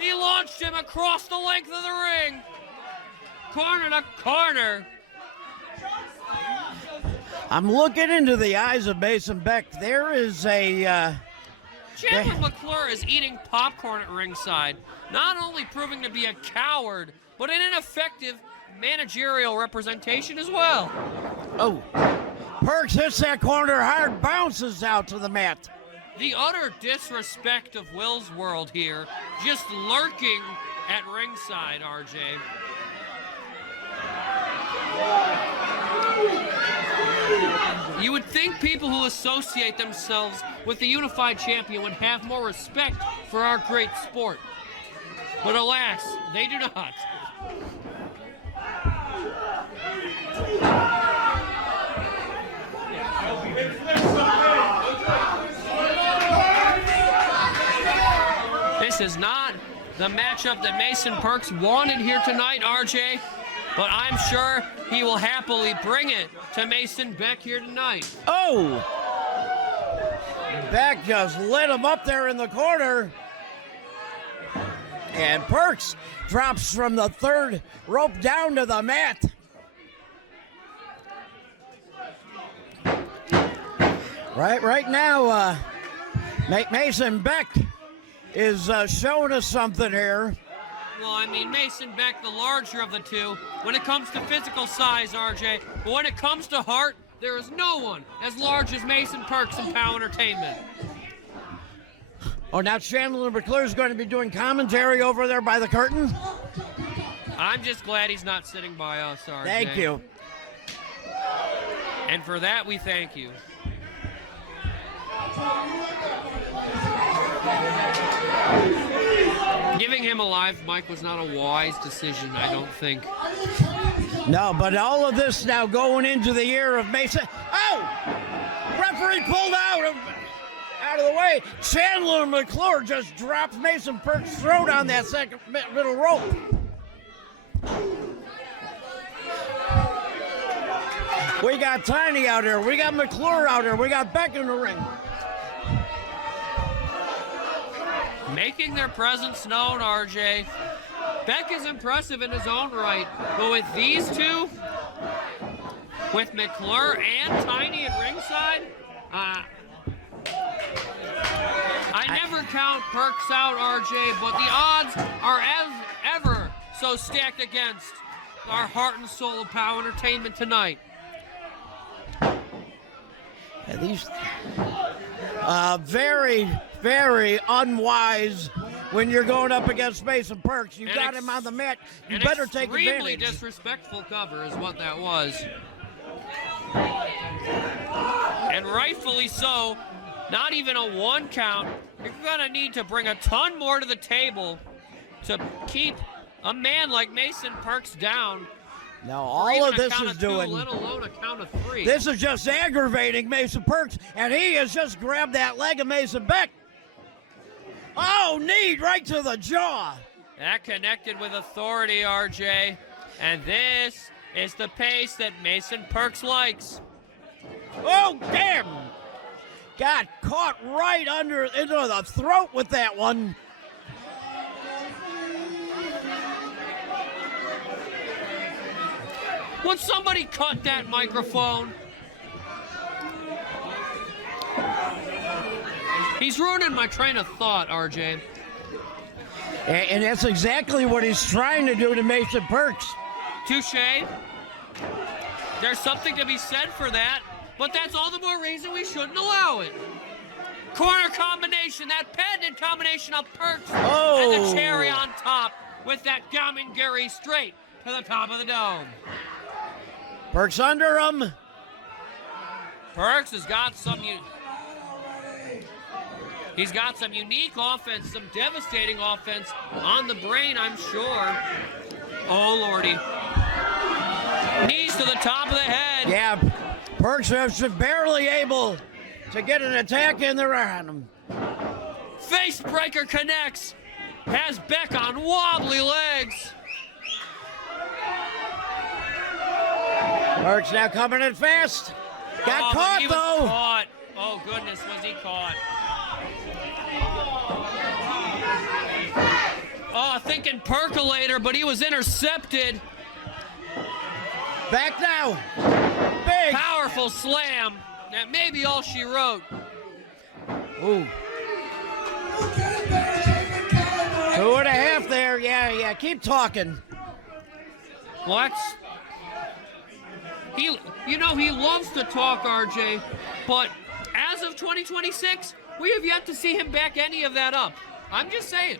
He launched him across the length of the ring. Corner to corner. I'm looking into the eyes of Mason Beck. There is a... Chandler McClure is eating popcorn at ringside, not only proving to be a coward, but an ineffective managerial representation as well. Oh, Percs hits that corner hard, bounces out to the mat. The utter disrespect of Will's World here, just lurking at ringside, RJ. You would think people who associate themselves with the unified champion would have more respect for our great sport. But alas, they do not. This is not the matchup that Mason Percs wanted here tonight, RJ, but I'm sure he will happily bring it to Mason Beck here tonight. Oh! Beck just lit him up there in the corner. And Percs drops from the third rope down to the mat. Right now, Mason Beck is showing us something here. Well, I mean, Mason Beck, the larger of the two, when it comes to physical size, RJ, but when it comes to heart, there is no one as large as Mason Percs in POWW Entertainment. Oh, now Chandler McClure is going to be doing commentary over there by the curtain. I'm just glad he's not sitting by us, RJ. Thank you. And for that, we thank you. Giving him a live mic was not a wise decision, I don't think. No, but all of this now going into the year of Mason. Oh! Referee pulled out of the way. Chandler McClure just dropped Mason Percs' throat on that second middle rope. We got Tiny out here. We got McClure out here. We got Beck in the ring. Making their presence known, RJ. Beck is impressive in his own right, but with these two, with McClure and Tiny at ringside, count, Percs out, RJ, but the odds are as ever so stacked against our heart and soul of POWW Entertainment tonight. Yeah, these very, very unwise when you're going up against Mason Percs. You got him on the mat. You better take advantage. Extremely disrespectful cover is what that was. And rightfully so. Not even a 1 count. You're gonna need to bring a ton more to the table to keep a man like Mason Percs down. Now all of this is doing, let alone a count of 3. this is just aggravating Mason Percs, and he has just grabbed that leg of Mason Beck. Oh, knee right to the jaw. That connected with authority, RJ. And this is the pace that Mason Percs likes. Oh, damn. Got caught right into the throat with that one. Would somebody cut that microphone? He's ruining my train of thought, RJ. And that's exactly what he's trying to do to Mason Percs. Touche. There's something to be said for that, but that's all the more reason we shouldn't allow it. Corner combination, that pendant combination of Percs and the cherry on top with that Gamingary straight to the top of the dome. Percs under him. Percs has got some he's got some unique offense, some devastating offense on the brain, I'm sure. Oh, Lordy. Knees to the top of the head. Yeah, Percs is barely able to get an attack in there on him. Face breaker connects. Has Beck on wobbly legs. Percs now coming in fast. Got caught, though. Caught. Oh, goodness, was he caught? Oh, thinking percolator, but he was intercepted. Back now. Big. Powerful slam. That may be all she wrote. Ooh. 2.5 there. Yeah. Keep talking. What? He loves to talk, RJ, but as of 2026, we have yet to see him back any of that up. I'm just saying.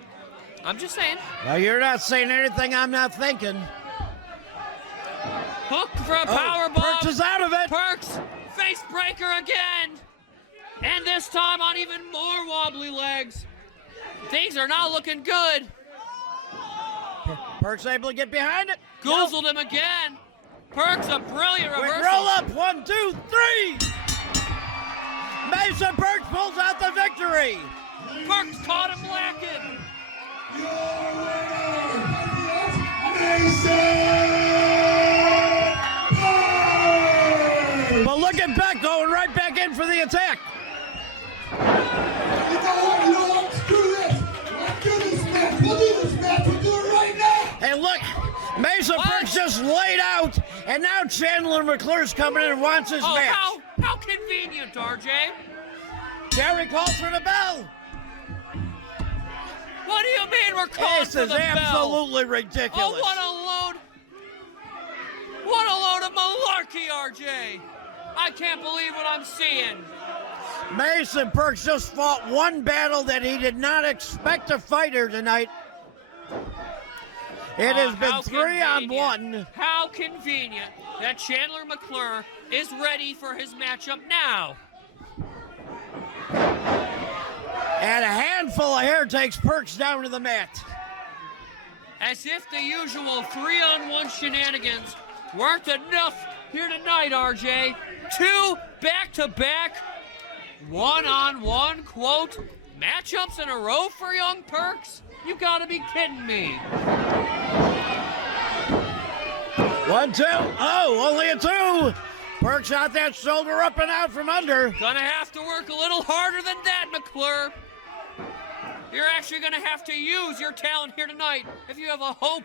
Well, you're not saying anything I'm not thinking. Hook for a power bomb. Percs is out of it. Percs, face breaker again. And this time on even more wobbly legs. Things are not looking good. Percs able to get behind it. Goozled him again. Percs a brilliant reversal. Roll up, 1, 2, 3. Mason Percs pulls out the victory. Percs caught him lacking. But look at Beck going right back in for the attack. You know what? Screw this. Let's do this match. We'll do this match. We'll do it right now. Hey, look. Mason Percs just laid out, and now Chandler McClure's coming in and wants his match. How convenient, RJ. Jerry calls for the bell. What do you mean we're calling for the bell? This is absolutely ridiculous. Oh, what a load of malarkey, RJ. I can't believe what I'm seeing. Mason Percs just fought one battle that he did not expect to fight here tonight. It has been 3 on 1. How convenient that Chandler McClure is ready for his matchup now. And a handful of hair takes Percs down to the mat. As if the usual 3 on 1 shenanigans weren't enough here tonight, RJ. 2 back-to-back 1 on 1 quote matchups in a row for young Percs? You gotta be kidding me. 1, 2. Oh, only a 2. Percs out that shoulder up and out from under. Gonna have to work a little harder than that, McClure. You're actually gonna have to use your talent here tonight if you have a hope,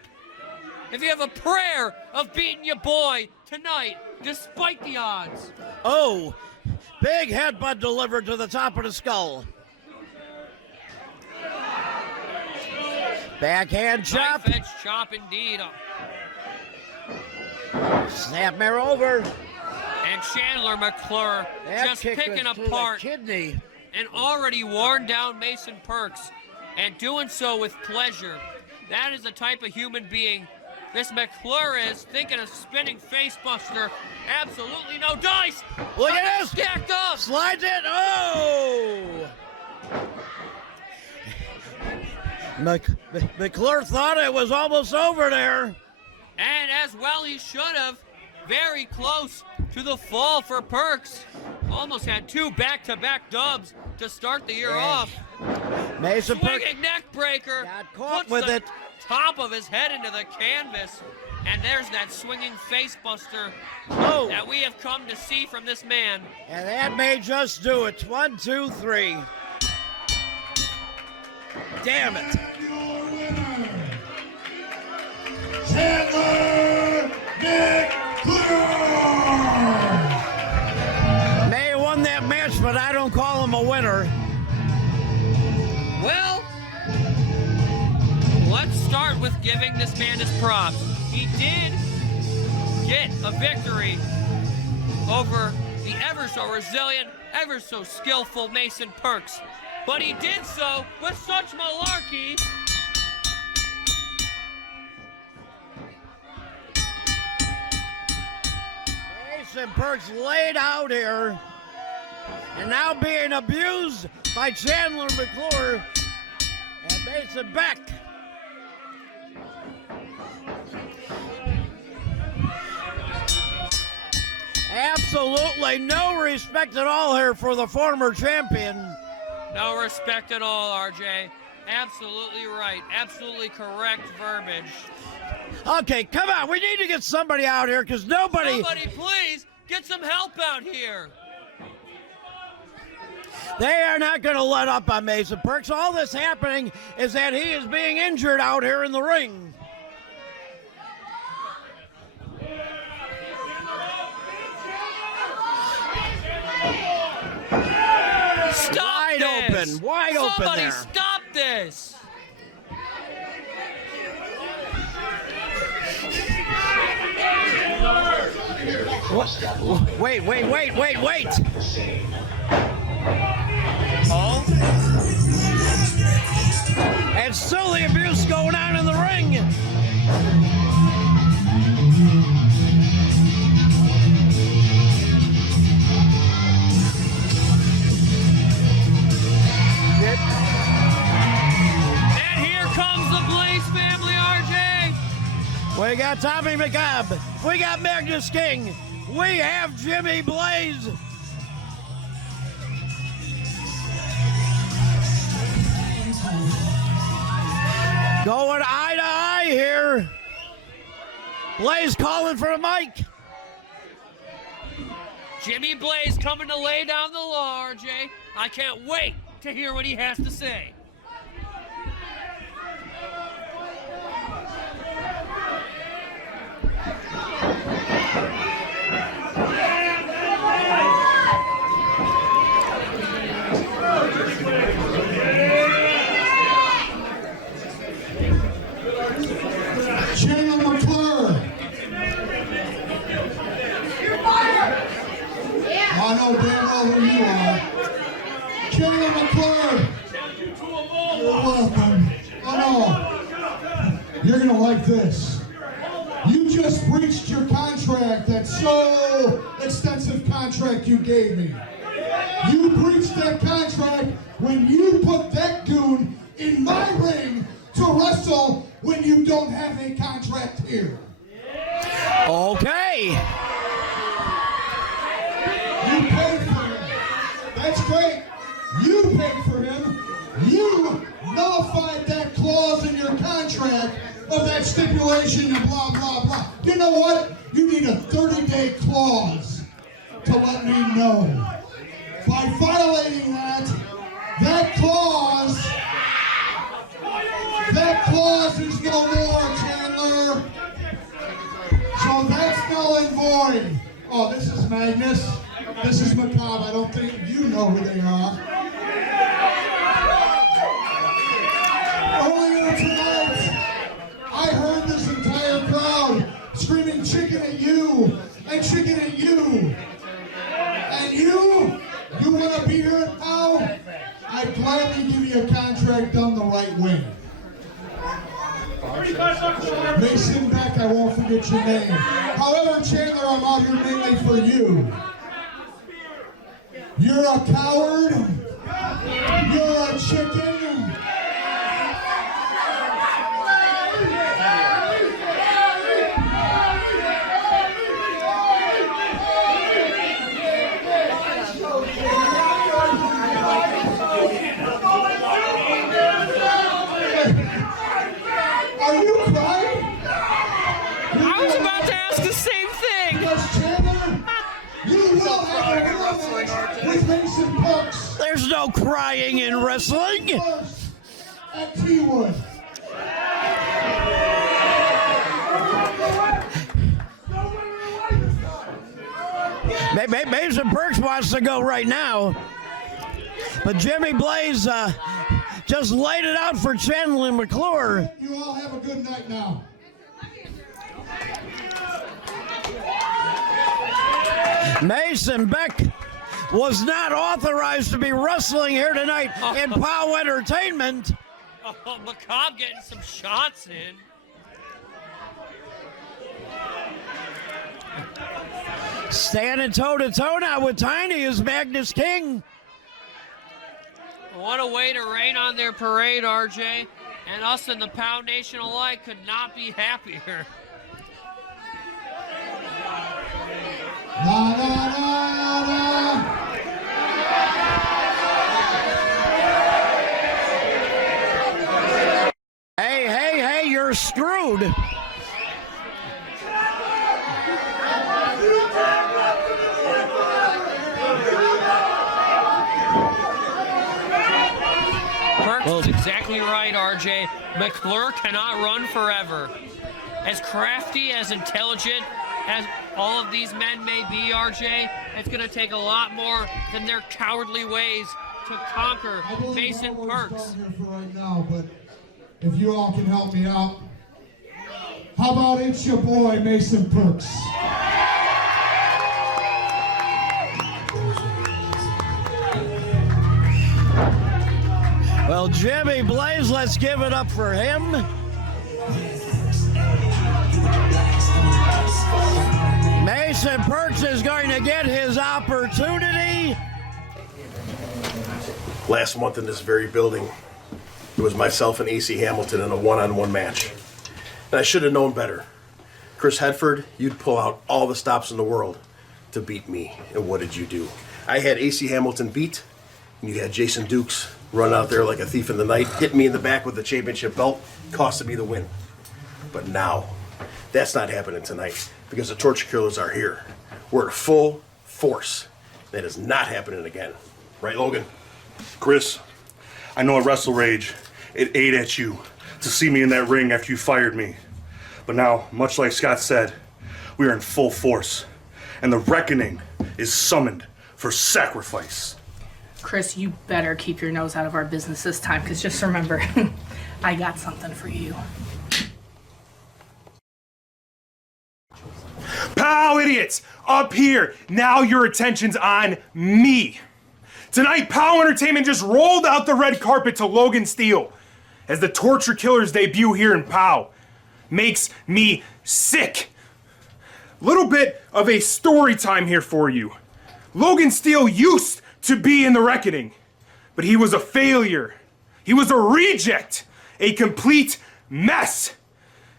if you have a prayer of beating your boy tonight, despite the odds. Oh, big headbutt delivered to the top of the skull. Backhand chop. Knife edge chop indeed. Snapmare over. And Chandler McClure That just kick picking was to the apart kidney. an already worn down Mason Percs, and doing so with pleasure. That is the type of human being this McClure is, thinking of spinning facebuster. Absolutely no dice. Look at this. Stacked up. Slides it. Oh! McClure thought it was almost over there. And as well he should have. Very close to the fall for Percs. Almost had 2 back-to-back dubs to start the year off. Mason Swinging neck breaker. Got caught puts with the it. top of his head into the canvas. And there's that swinging facebuster that we have come to see from this man. And that may just do it. 1, 2, 3. Damn it. Your winner, Chandler McClure. May have won that match, but I don't call him a winner. Well, let's start with giving this man his props. He did get a victory over the ever so resilient, ever so skillful Mason Percs. But he did so with such malarkey. Mason Percs laid out here and now being abused by Chandler McClure and Mason Beck. Absolutely no respect at all here for the former champion. No respect at all, RJ. Absolutely right. Absolutely correct verbiage. Okay, come on. We need to get somebody out here because nobody... Somebody please get some help out here. They are not going to let up on Mason Percs. All this happening is that he is being injured out here in the ring. Stop this. Wide open Somebody there. stop this. Wait. Oh. And still the abuse going on in the ring. And here comes the Blaze family, RJ. We got Tommy McCobb. We got Magnus King. We have Jimmy Blaze. Going eye to eye here. Blaze calling for a mic. Jimmy Blaze coming to lay down the law, RJ. I can't wait to hear what he has to say. Chandler McClure. I know damn well who you are. Chandler McClure. You're welcome. Oh no. You're gonna like this. You just breached your contract, that so extensive contract you gave me. You breached that contract when you put that goon in my ring to wrestle when you don't have a contract here. Okay. You paid for him. That's great. You paid for him. You nullified that clause in your contract of that stipulation and blah, blah, blah. You know what? You need a 30-day clause to let me know. By violating that clause is no more, Chandler. So that's null and void. Oh, this is Magnus. This is Macabre. I don't think you know who they are. Earlier tonight, Abrayo, I'd gladly give you a contract down the right wing. Mason Beck, I won't forget your name. However, Chandler, I'm out here mainly for you. You're a coward. You're a chicken. Are you crying? I was about to ask the same thing. Because Chandler, you will have a rematch with Mason Percs. There's no crying in wrestling. At T-Wood. Mason Percs wants to go right now. But Jimmy Blaze just laid it out for Chandler McClure. You all have a good night now. Mason Beck was not authorized to be wrestling here tonight in POWW Entertainment. Oh, Macabre getting some shots in. Standing toe-to-toe now with Tiny as Magnus King. What a way to rain on their parade, RJ. And us in the Pound Nation alike could not be happier. Na, na, na, na. Hey, you're screwed. Percs is exactly right, RJ. McClure cannot run forever. As crafty, as intelligent as all of these men may be, RJ, it's going to take a lot more than their cowardly ways to conquer Mason Percs. Here for right now, but if you all can help me out, how about it's your boy Mason Percs? Well, Jimmy Blaze, let's give it up for him. Mason Percs is going to get his opportunity. Last month in this very building, it was myself and AC Hamilton in a one-on-one match. And I should have known better. Chris Hedford, you'd pull out all the stops in the world to beat me. And what did you do? I had AC Hamilton beat, and you had Jason Dukes run out there like a thief in the night, hit me in the back with the championship belt, costing me the win. But now, that's not happening tonight because the Torture Killers are here. We're at full force. That is not happening again. Right, Logan? Chris, I know at Wrestle Rage, it ate at you to see me in that ring after you fired me. But now, much like Scott said, we are in full force, and the reckoning is summoned for sacrifice. Chris, you better keep your nose out of our business this time, because just remember, I got something for you. Pow, idiots! Up here! Now your attention's on me! Tonight, POWW Entertainment just rolled out the red carpet to Logan Steele as the Torture Killers debut here in POWW. Makes me sick. Little bit of a story time here for you. Logan Steele used to be in the reckoning, but he was a failure. He was a reject, a complete mess.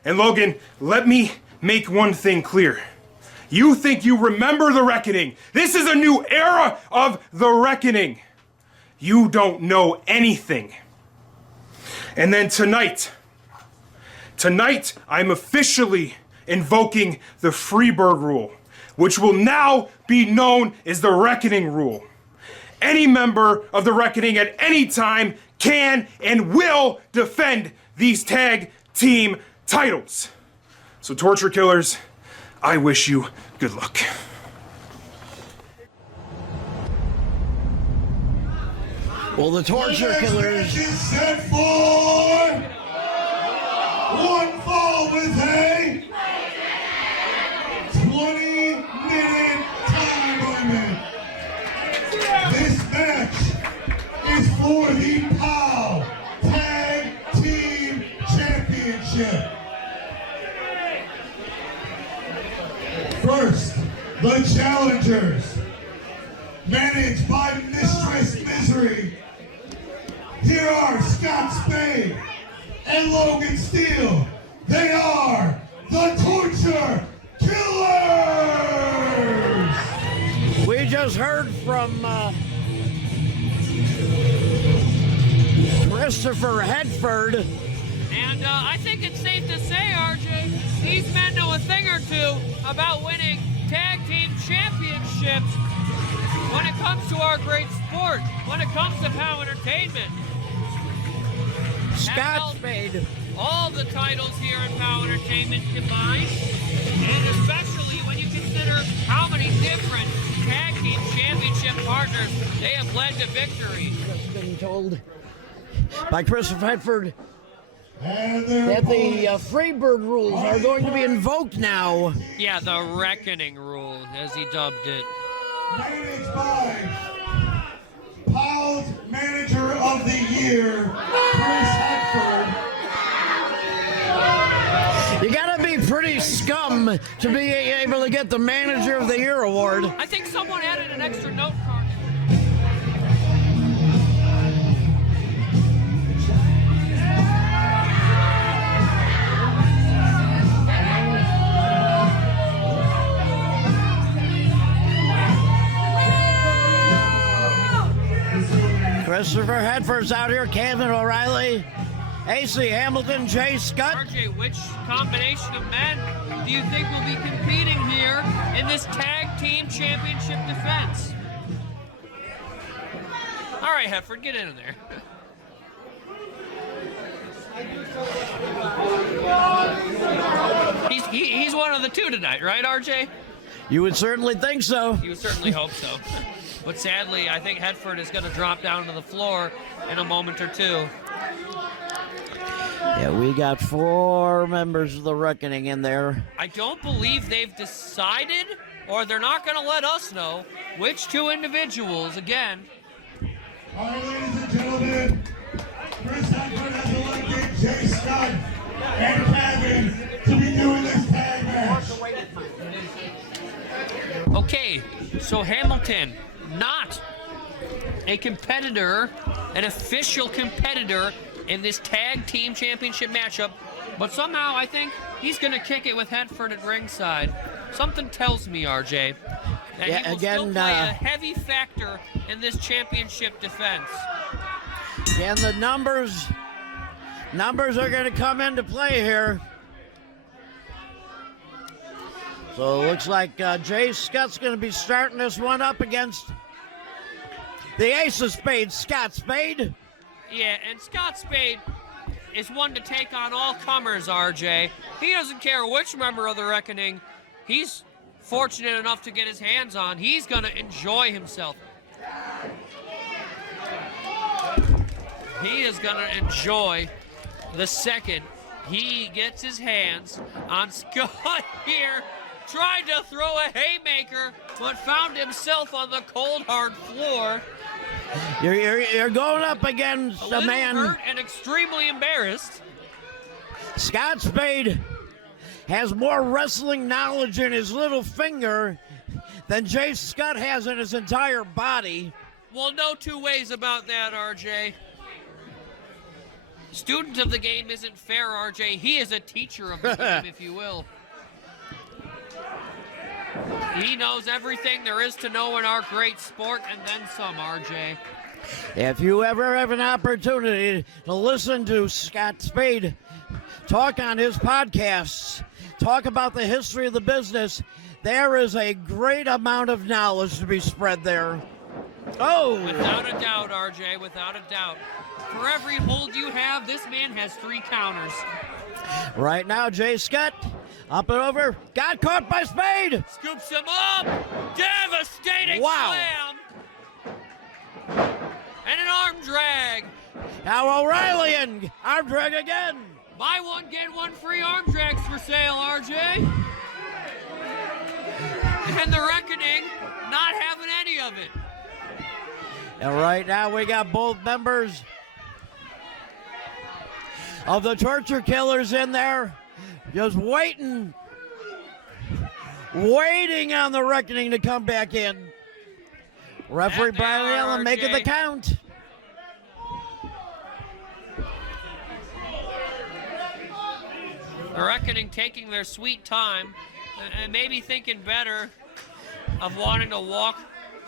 And Logan, let me make one thing clear. You think you remember the reckoning. This is a new era of the reckoning. You don't know anything. And then tonight I'm officially invoking the Freeburg Rule, which will now be known as the Reckoning Rule. Any member of the Reckoning at any time can and will defend these tag team titles. So Torture Killers, I wish you good luck. Well, the Torture Killers. Set for one fall with a 20-minute time limit. This match for the POW Tag Team Championship. First, the challengers, managed by Mistress Misery. Here are Skutt, Spade, and Logan Steele. They are the Torture Killers! We just heard from Christopher Hedford. And I think it's safe to say, RJ, these men know a thing or two about winning tag team championships when it comes to our great sport, when it comes to POW Entertainment. Skutt, Spade. All the titles here in POW Entertainment combined, and especially when you consider how many different tag team championship partners they have led to victory. Just been told by Christopher Hedford that the Freebird rules are going to be invoked now. Yeah, the Reckoning rule, as he dubbed it. Managed by POW's Manager of the Year, Chris Hedford. You gotta be pretty scum to be able to get the Manager of the Year award. I think someone added an extra note card. Christopher Hedford's out here, Kavan O'Reilly, AC Hamilton, Jay Skutt. RJ, which combination of men do you think will be competing here in this tag team championship defense? All right, Hedford, get in there. He's one of the two tonight, right, RJ? You would certainly think so. You would certainly hope so. But sadly, I think Hedford is going to drop down to the floor in a moment or two. Yeah, we got 4 members of the Reckoning in there. I don't believe they've decided, or they're not going to let us know, which 2 individuals, again. All right, ladies and gentlemen, Chris Hedford has elected Jay Skutt and Kavan to be doing this tag match. Okay, so Hamilton, not a competitor, an official competitor in this tag team championship matchup, but somehow I think he's going to kick it with Hedford at ringside. Something tells me, RJ, that he will still play a heavy factor in this championship defense. And the numbers are going to come into play here. So it looks like Jay Skutt's going to be starting this one up against the Ace of Spades, Skutt, Spade. Yeah, and Skutt, Spade is one to take on all comers, RJ. He doesn't care which member of the Reckoning he's fortunate enough to get his hands on. He's going to enjoy himself. He is going to enjoy the second he gets his hands on Skutt here. Tried to throw a haymaker, but found himself on the cold, hard floor. You're going up against a man hurt and extremely embarrassed. Skutt, Spade has more wrestling knowledge in his little finger than Jay Skutt has in his entire body. Well, no 2 ways about that, RJ. Student of the game isn't fair, RJ. He is a teacher of the game, if you will. He knows everything there is to know in our great sport, and then some, RJ. If you ever have an opportunity to listen to Skutt, Spade talk on his podcasts, talk about the history of the business, there is a great amount of knowledge to be spread there. Oh! Without a doubt, RJ, without a doubt. For every hold you have, this man has 3 counters. Right now, Jay Skutt, up and over, got caught by Spade! Scoops him up! Devastating slam! And an arm drag! Now O'Reilly and arm drag again! Buy one, get one free arm drags for sale, RJ! And the Reckoning not having any of it. And right now we got both members of the Torture Killers in there, just waiting on the Reckoning to come back in. Referee Brian Allen making the count. The Reckoning taking their sweet time and maybe thinking better of wanting to walk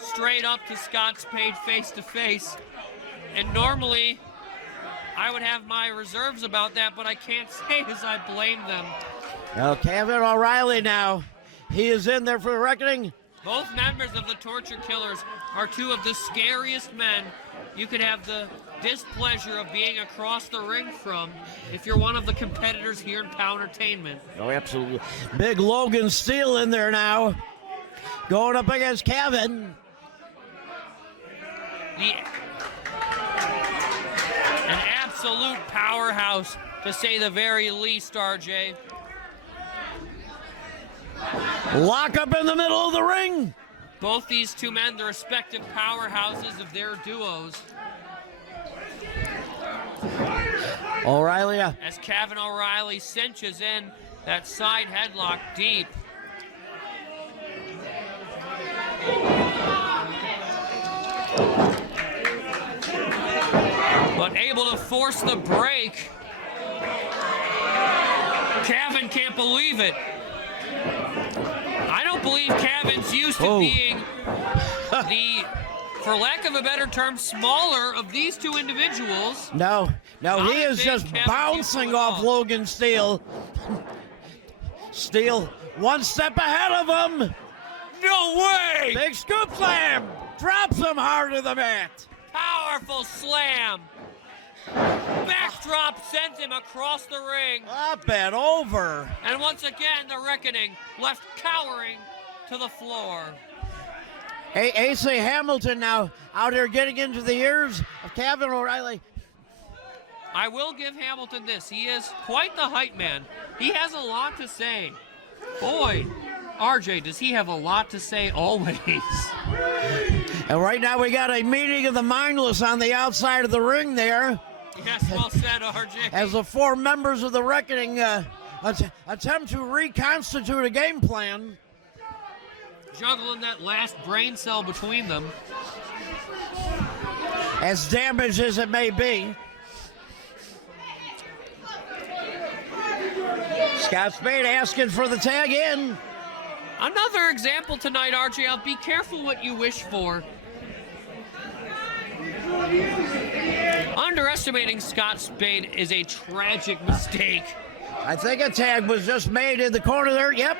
straight up to Skutt Spade face to face. And normally I would have my reserves about that, but I can't say as I blame them. Now Kavan O'Reilly now. He is in there for the Reckoning. Both members of the Torture Killers are two of the scariest men you could have the displeasure of being across the ring from if you're one of the competitors here in POWW Entertainment. Oh, absolutely. Big Logan Steele in there now. Going up against Kavan. An absolute powerhouse, to say the very least, RJ. Lock up in the middle of the ring. Both these two men, the respective powerhouses of their duos. O'Reilly. As Kavan O'Reilly cinches in that side headlock deep. But able to force the break. Kavan can't believe it. I don't believe Kavan's used to being the, for lack of a better term, smaller of these two individuals. No, he is just bouncing off Logan Steele. Steele one step ahead of him. No way! Big scoop slam. Drops him hard to the mat. Powerful slam. Backdrop sends him across the ring. Up and over. And once again, the Reckoning left cowering to the floor. AC Hamilton now out here getting into the ears of Kavan O'Reilly. I will give Hamilton this. He is quite the hype man. He has a lot to say. Boy, RJ, does he have a lot to say always. And right now we got a meeting of the mindless on the outside of the ring there. Yes, well said, RJ. As the four members of the Reckoning attempt to reconstitute a game plan. Juggling that last brain cell between them. As damaged as it may be. Skutt Spade asking for the tag in. Another example tonight, RJ. I'll be careful what you wish for. Underestimating Skutt Spade is a tragic mistake. I think a tag was just made in the corner there. Yep.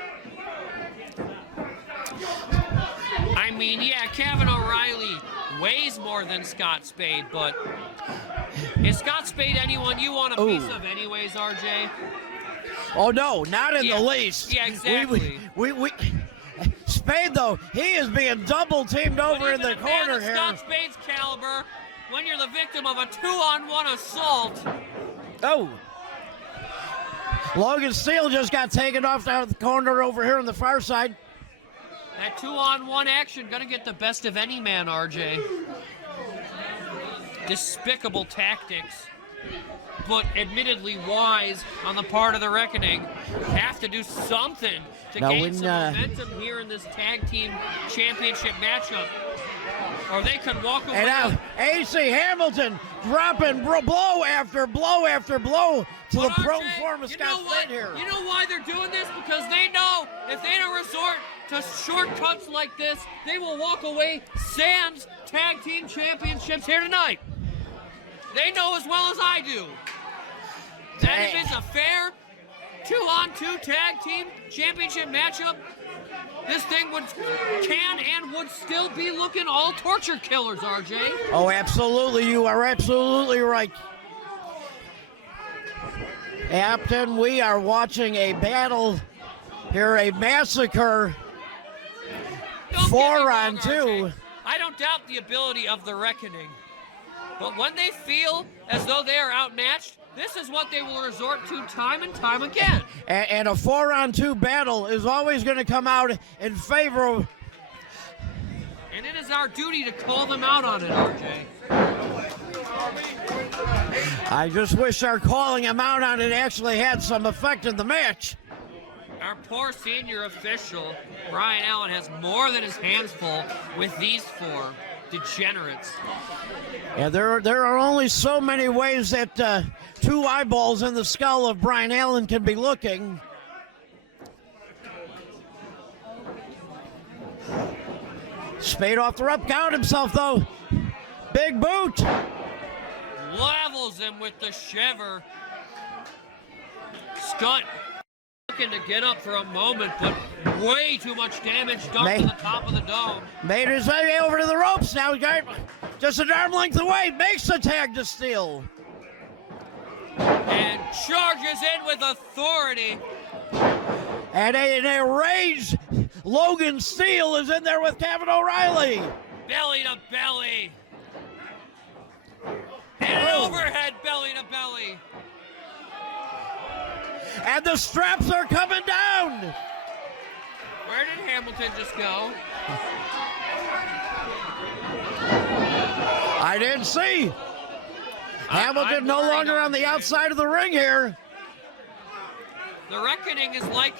I mean, yeah, Kavan O'Reilly weighs more than Skutt Spade, but is Skutt Spade anyone you want a piece of anyways, RJ? Oh, no, not in the least. Yeah, exactly. We Spade, though, he is being double teamed over in the corner here. Skutt Spade's caliber, when you're the victim of a 2-on-1 assault. Oh. Logan Steele just got taken off out of the corner over here on the far side. That 2-on-1 action gonna get the best of any man, RJ. Despicable tactics, but admittedly wise on the part of the Reckoning. Have to do something to gain some momentum here in this tag team championship matchup, or they could walk away. And now AC Hamilton dropping blow after blow after blow to the prone form of Skutt Spade here. You know why they're doing this? Because they know if they don't resort to shortcuts like this, they will walk away sans tag team championships here tonight. They know as well as I do that if it's a fair 2-on-2 tag team championship matchup, this thing can and would still be looking all Torture Killers, RJ. Oh, absolutely. You are absolutely right. Captain, we are watching a battle here, a massacre. 4-on-2. I don't doubt the ability of the Reckoning. But when they feel as though they are outmatched, this is what they will resort to time and time again. And a 4-on-2 battle is always going to come out in favor of... And it is is our duty to call them out on it, RJ. I just wish our calling him out on it actually had some effect in the match. Our poor senior official, Brian Allen, has more than his hands full with these four degenerates. Yeah, there are only so many ways that two eyeballs in the skull of Brian Allen can be looking. Spade off the rope, count himself though. Big boot. Levels him with the shiver. Skutt looking to get up for a moment, but way too much damage done to the top of the dome. Made his way over to the ropes now. Just an arm length away. Makes the tag to Steele. And charges in with authority. And an enraged Logan Steele is in there with Kavan O'Reilly. Belly to belly. And an overhead belly to belly. And the straps are coming down. Where did Hamilton just go? I didn't see. Hamilton no longer on the outside of the ring here. The reckoning is like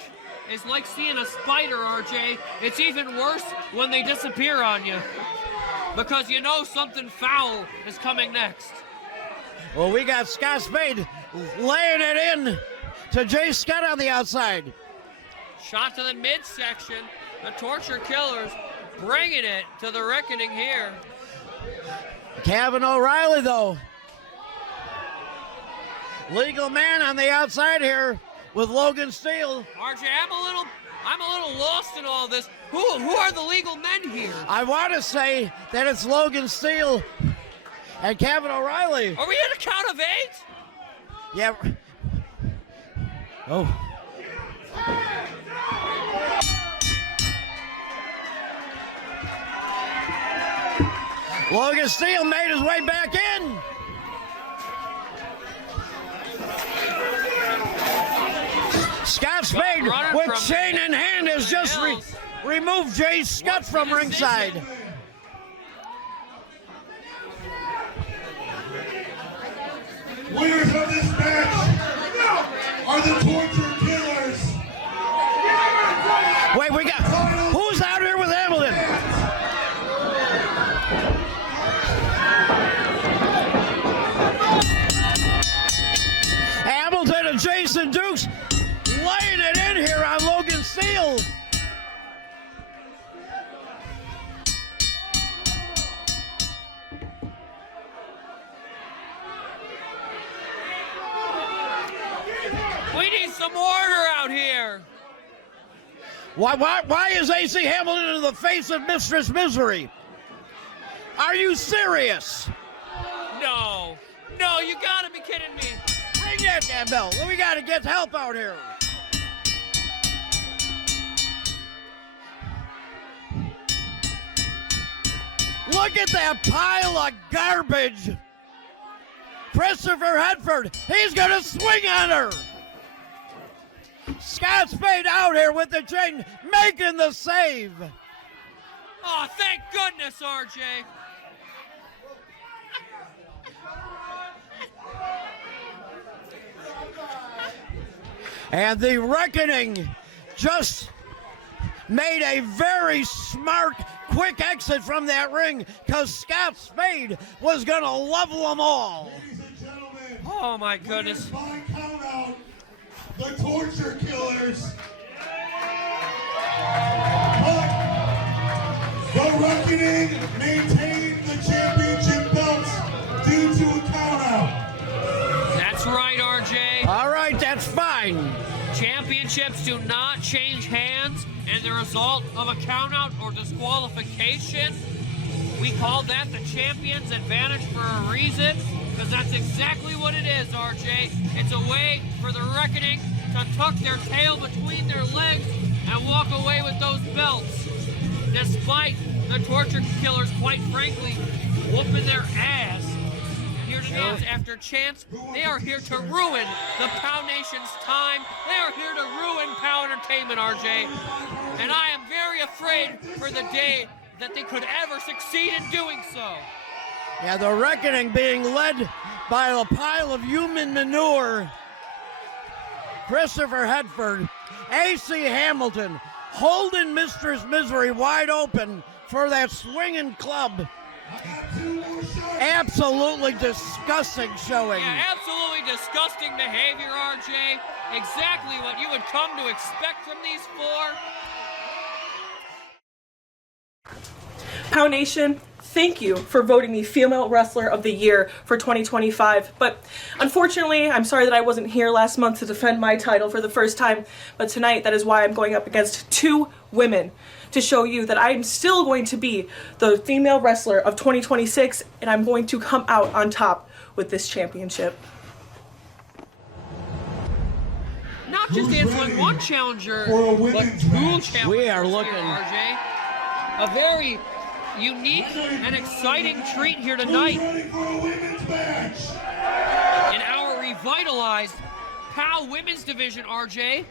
seeing a spider, RJ. It's even worse when they disappear on you, because you know something foul is coming next. Well, we got Scott Spade laying it in to Jay Skutt on the outside. Shot to the midsection. The Torture Killers bringing it to the reckoning here. Kavan O'Reilly, though. Legal man on the outside here with Logan Steele. RJ, I'm a little lost in all this. Who are the legal men here? I want to say that it's Logan Steele and Kavan O'Reilly. Are we at a count of 8? Yeah. Oh. Logan Steele made his way back in. Scott Spade with chain in hand has just removed Jay Skutt from ringside. Winners of this match are the Torture Killers. Wait, we got who's out here with Hamilton? Hamilton and Jason Dukes laying it in here on Logan Steele. We need some order out here. Why is AC Hamilton in the face of Mistress Misery? Are you serious? No, you gotta be kidding me. Ring that damn bell. We gotta get help out here. Look at that pile of garbage. Christopher Hedford, he's gonna swing on her. Scott Spade out here with the chain, making the save. Oh, thank goodness, RJ. And the Reckoning just made a very smart, quick exit from that ring because Scott Spade was going to level them all. Ladies and gentlemen, oh my goodness. By count out, the Torture Killers. But the Reckoning maintained the championship belts due to a count out. That's right, RJ. All right, that's fine. Championships do not change hands and the result of a countout or disqualification. We call that the champion's advantage for a reason, because that's exactly what it is, RJ. It's a way for the Reckoning to tuck their tail between their legs and walk away with those belts. Despite the Torture Killers, quite frankly, whooping their ass here tonight after chance, they are here to ruin the POW Nation's time. They are here to ruin POW Entertainment, RJ. And I am very afraid for the day that they could ever succeed in doing so. Yeah, the reckoning being led by a pile of human manure. Christopher Hedford, A.C. Hamilton, holding Mistress Misery wide open for that swinging club. Absolutely disgusting showing. Yeah, absolutely disgusting behavior, RJ. Exactly what you would come to expect from these four. POW Nation, thank you for voting me Female Wrestler of the Year for 2025. But unfortunately, I'm sorry that I wasn't here last month to defend my title for the first time. But tonight, that is why I'm going up against two women to show you that I'm still going to be the Female Wrestler of 2026, and I'm going to come out on top with this championship. Not just answering one challenger, but two challengers. We are looking. Here, RJ. A very unique and exciting treat here tonight in our revitalized POW Women's Division, RJ.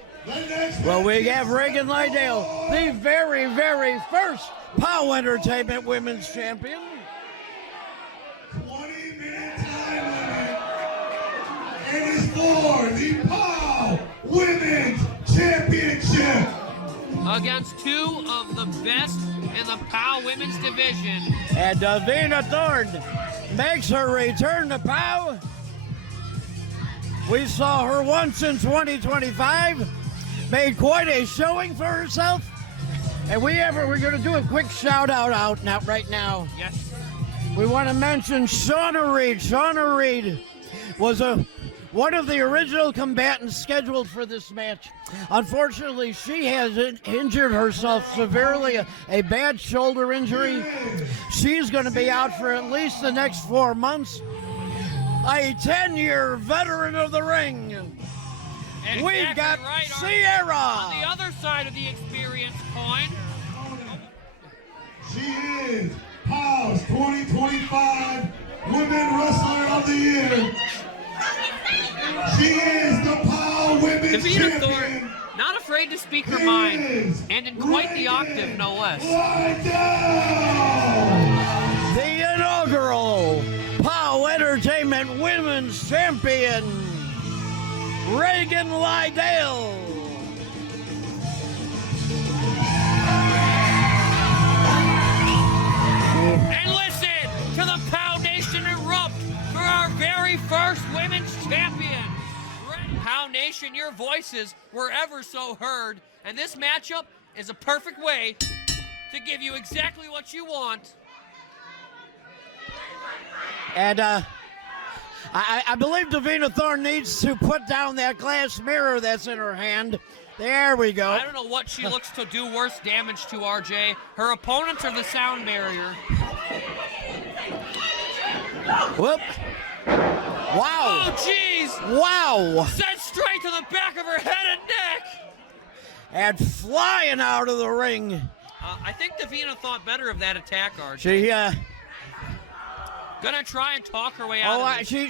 Well, we have Regan Lydale, the very, very first POW Entertainment Women's Champion. 20-minute time limit. It is for the POW Women's Championship. Against two of the best in the POW Women's Division. And Davina Thorne makes her return to POW. We saw her once in 2025. Made quite a showing for herself. And we're going to do a quick shout out right now. Yes. We want to mention Shauna Reed. Shauna Reed was one of the original combatants scheduled for this match. Unfortunately, she has injured herself severely, a bad shoulder injury. She's going to be out for at least the next 4 months. A 10-year veteran of the ring. Exactly We've got right, Sierra. On the other side of the experience coin. She is POW's 2025 Women Wrestler of the Year. She is the POW Women's Davina Thorne, Champion. not afraid to speak her mind, and in quite the octave, no less. The inaugural POW Entertainment Women's Champion, Regan Lydale. And listen to the POW Nation erupt for our very first women's champion. POW Nation, your voices were ever so heard, and this matchup is a perfect way to give you exactly what you want. And I believe Davina Thorne needs to put down that glass mirror that's in her hand. There we go. I don't know what she looks to do worse damage to, RJ. Her opponents are the sound barrier. Whoop. Wow. Oh, jeez. Wow. Sent straight to the back of her head and neck. And flying out of the ring. I think Davina thought better of that attack, RJ. She, Gonna try and talk her way out of this. She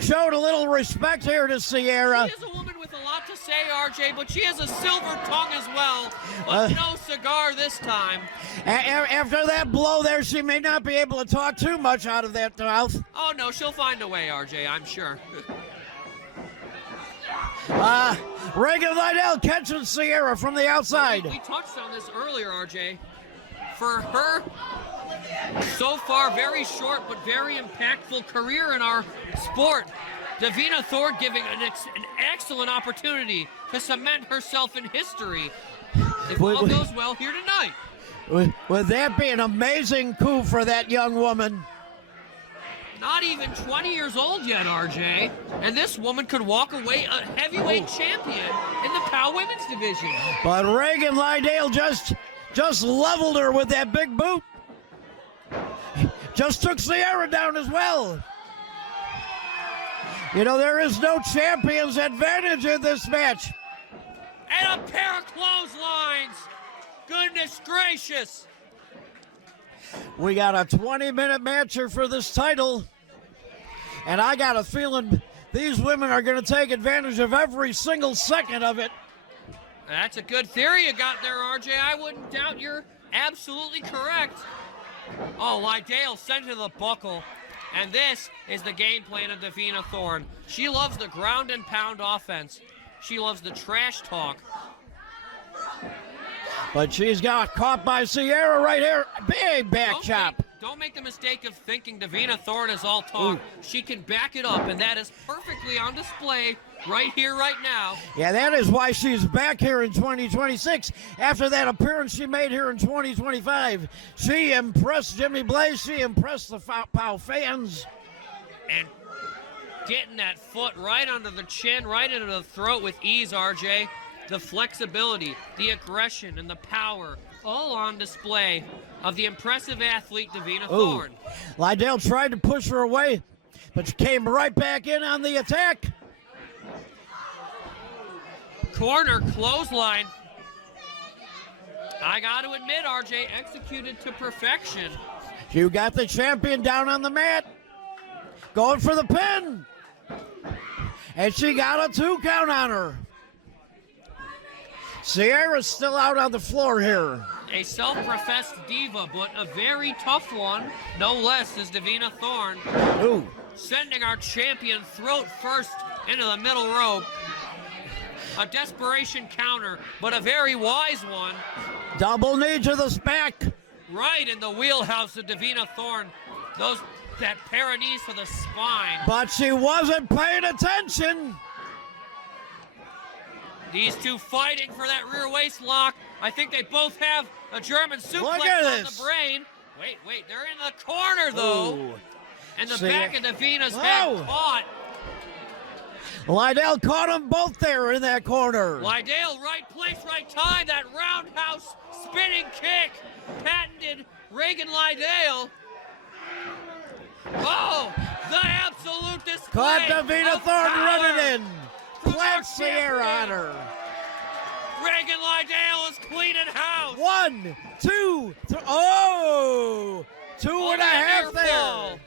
showed a little respect here to Sierra. She is a woman with a lot to say, RJ, but she has a silver tongue as well. But no cigar this time. After that blow there, she may not be able to talk too much out of that mouth. Oh, no, she'll find a way, RJ, I'm sure. Regan Lydale catching Sierra from the outside. We touched on this earlier, RJ. For her, so far, very short but very impactful career in our sport, Davina Thorne giving an excellent opportunity to cement herself in history. If all goes well here tonight. Would that be an amazing coup for that young woman? Not even 20 years old yet, RJ. And this woman could walk away a heavyweight champion in the POW Women's Division. But Regan Lydale just leveled her with that big boot. Just took Sierra down as well. You know, there is no champion's advantage in this match. And a pair of clotheslines. Goodness gracious. We got a 20-minute match here for this title. And I got a feeling these women are going to take advantage of every single second of it. That's a good theory you got there, RJ. I wouldn't doubt your absolutely correct. Oh, Lydale sent to the buckle. And this is the game plan of Davina Thorne. She loves the ground and pound offense. She loves the trash talk. But she's got caught by Sierra right here. Big back chop. Don't make the mistake of thinking Davina Thorne is all talk. She can back it up, and that is perfectly on display right here, right now. Yeah, that is why she's back here in 2026 after that appearance she made here in 2025. She impressed Jimmy Blaze. She impressed the POW fans. And getting that foot right under the chin, right into the throat with ease, RJ. The flexibility, the aggression, and the power all on display of the impressive athlete Davina Thorne. Lydale tried to push her away, but she came right back in on the attack. Corner clothesline. I got to admit, RJ, executed to perfection. You got the champion down on the mat, going for the pin. And she got a 2 count on her. Sierra's still out on the floor here. A self-professed diva, but a very tough one. No less is Davina Thorne. Ooh. Sending our champion throat first into the middle rope. A desperation counter, but a very wise one. Double knee to the back. Right in the wheelhouse of Davina Thorne. That pair of knees to the spine. But she wasn't paying attention. These two fighting for that rear waist lock. I think they both have a German suplex on the brain. Wait, they're in the corner though. Ooh. And the back of Davina's head caught. Lydale caught them both there in that corner. Lydale, right place, right time. That roundhouse spinning kick. Patented Regan Lydale. Oh, the absolute display. Caught Davina of Thorne power running in. from Flat our Sierra on champion. her. Regan Lydale is cleaning house. 1, 2, 3. Oh! 2.5 there. Fall.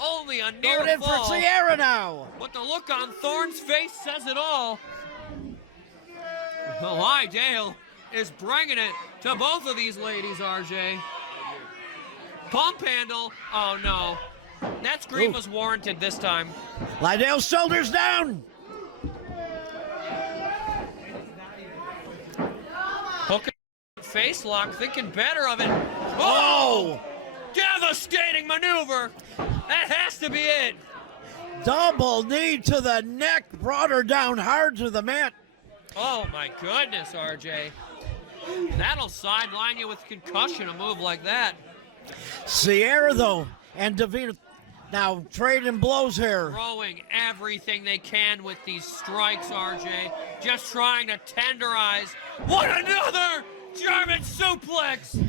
Only a near Going in fall. for Sierra now. But the look on Thorne's face says it all. Lydale is bringing it to both of these ladies, RJ. Pump handle. Oh, no. That scream was warranted this time. Lydale's shoulders down. Hooking face lock, thinking better of it. Oh! Devastating maneuver. That has to be it. Double knee to the neck, brought her down hard to the mat. Oh my goodness, RJ. That'll sideline you with concussion, a move like that. Sierra, though, and Davina now trading blows here. Throwing everything they can with these strikes, RJ. Just trying to tenderize. What another German suplex!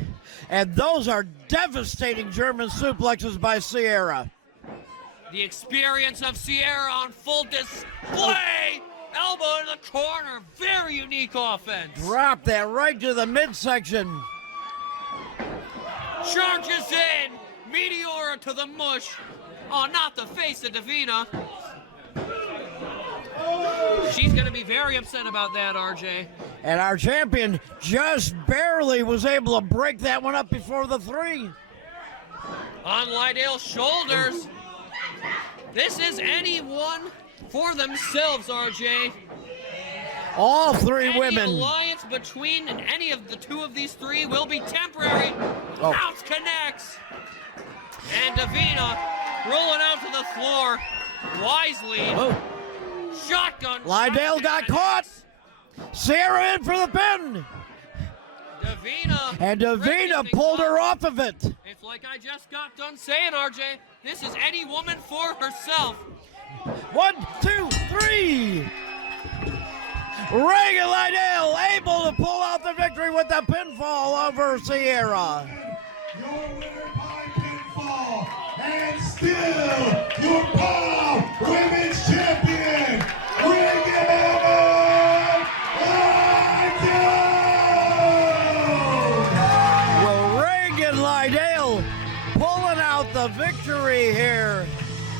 And those are devastating German suplexes by Sierra. The experience of Sierra on full display. Elbow in the corner. Very unique offense. Drop that right to the midsection. Charges in. Meteora to the mush. Oh, not the face of Davina. She's going to be very upset about that, RJ. And our champion just barely was able to break that one up before the 3. On Lydale's shoulders. This is anyone for themselves, RJ. All 3 Any women. alliance between any of the 2 of these 3 will be temporary. Bounce connects. And Davina rolling out to the floor wisely. Shotgun. Lydale got caught. Sierra in for the pin. Davina. And Davina pulled her off of it. It's like I just got done saying, RJ. This is any woman for herself. 1, 2, 3. Regan Lydale able to pull out the victory with the pinfall over Sierra. Your winner by pinfall, and still your POW Women's Champion, Regan Lydale! Well, Regan Lydale pulling out the victory here.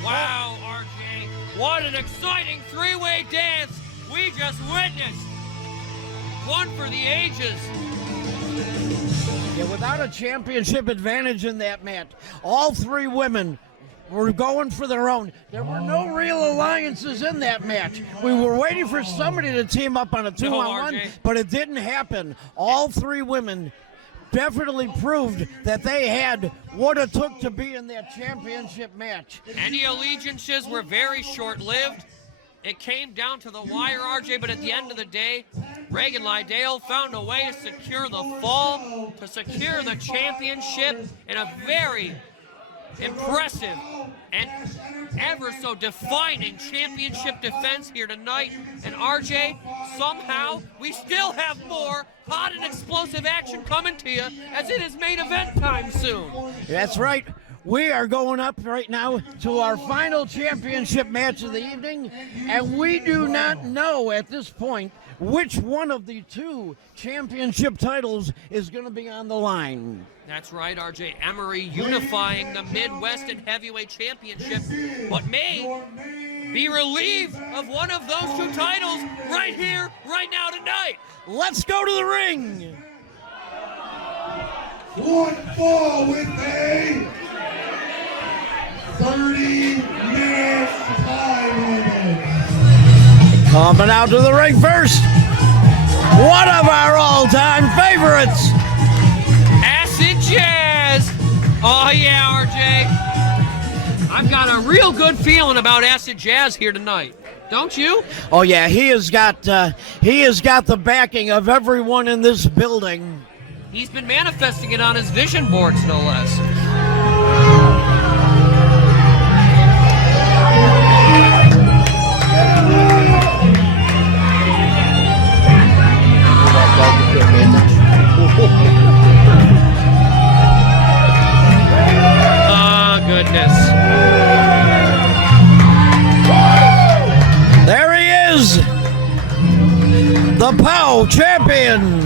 Wow, RJ. What an exciting 3-way dance we just witnessed. One for the ages. Yeah, without a championship advantage in that match, all three women were going for their own. There were no real alliances in that match. We were waiting for somebody to team up on a 2-on-1, but it didn't happen. All three women definitely proved that they had what it took to be in that championship match. Any allegiances were very short-lived. It came down to the wire, RJ, but at the end of the day, Regan Lydale found a way to secure the fall, to secure the championship in a very impressive and ever so defining championship defense here tonight. And RJ, somehow we still have more hot and explosive action coming to you as it is main event time soon. That's right. We are going up right now to our final championship match of the evening, and we do not know at this point which one of the two championship titles is going to be on the line. That's right, RJ. Emory unifying the Midwest and Heavyweight Championship, but may be relieved of one of those two titles right here, right now tonight. Let's go to the ring. One fall with a 30 minutes time limit. Coming out to the ring first, one of our all-time favorites, Acid Jazz. Oh yeah, RJ. I've got a real good feeling about Acid Jazz here tonight. Don't you? Oh yeah, he has got the backing of everyone in this building. He's been manifesting it on his vision boards, no less. Oh, goodness. There he is, the POW champion,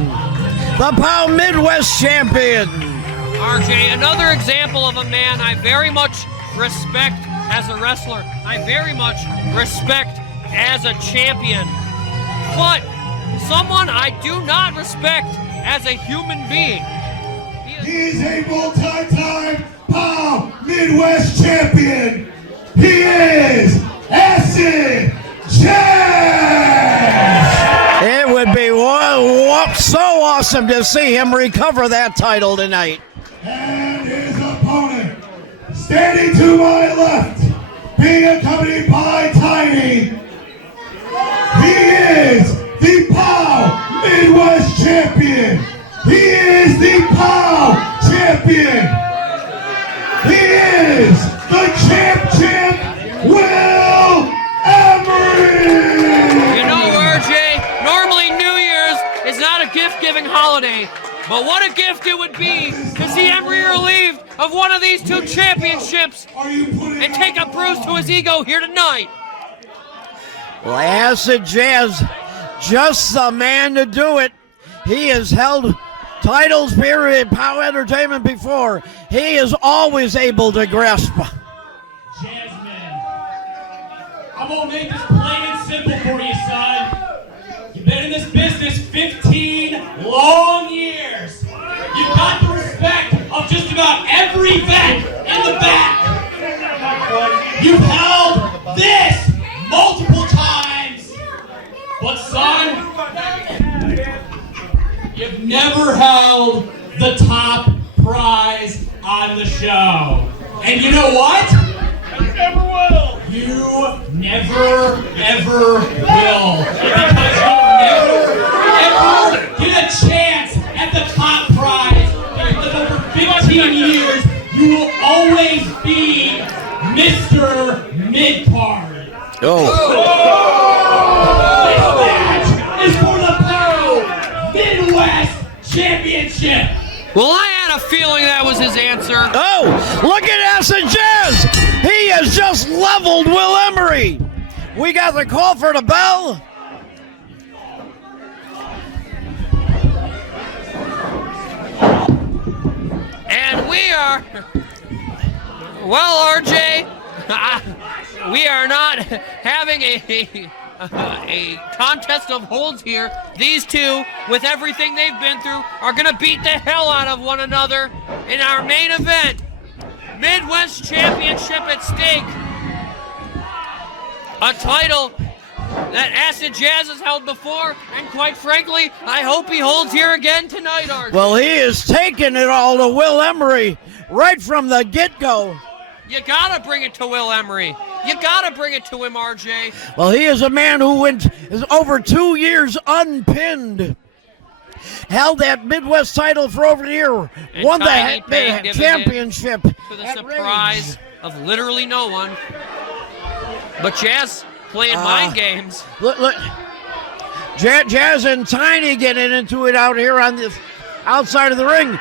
the POW Midwest champion. RJ, another example of a man I very much respect as a wrestler. I very much respect as a champion. But someone I do not respect as a human being. He's a multi-time POW Midwest champion. He is Acid Jazz. It would be so awesome to see him recover that title tonight. And his opponent, standing to my left, being accompanied by Tiny, he is the POW Midwest champion. He is the POW champion. He is the champ, Will Emory. You know, RJ, normally New Year's is not a gift-giving holiday, but what a gift it would be to see Emory relieved of one of these two championships and take a bruise to his ego here tonight. Well, Acid Jazz, just the man to do it. He has held titles here at POW Entertainment before. He is always able to grasp. Jasmine, I'm gonna make this plain and simple for you, son. You've been in this business 15 long years. You've got the respect of just about every vet in the back. You've held this multiple times. But son, you've never held the top prize on the show. And you know what? You never will. You never, ever will. Because you'll never, ever get a chance at the top prize. Because over 15 years, you will always be Mr. Mid-Card. This match is for the POW Midwest Championship. Well, I had a feeling that was his answer. Oh, look at Acid Jazz. He has just leveled Will Emory. We got the call for the bell. And we are, well, RJ, we are not having a contest of holds here. These two, with everything they've been through, are going to beat the hell out of one another in our main event. Midwest Championship at stake. A title that Acid Jazz has held before, and quite frankly, I hope he holds here again tonight, RJ. Well, he is taking it all to Will Emory right from the get-go. You gotta bring it to Will Emory. You gotta bring it to him, RJ. Well, he is a man who is over 2 years unpinned. Held that Midwest title for over a year. And won Tiny the paid dividends championship. To the surprise of literally no one. But Jazz playing mind games. Look. Jazz and Tiny getting into it out here on this outside of the ring.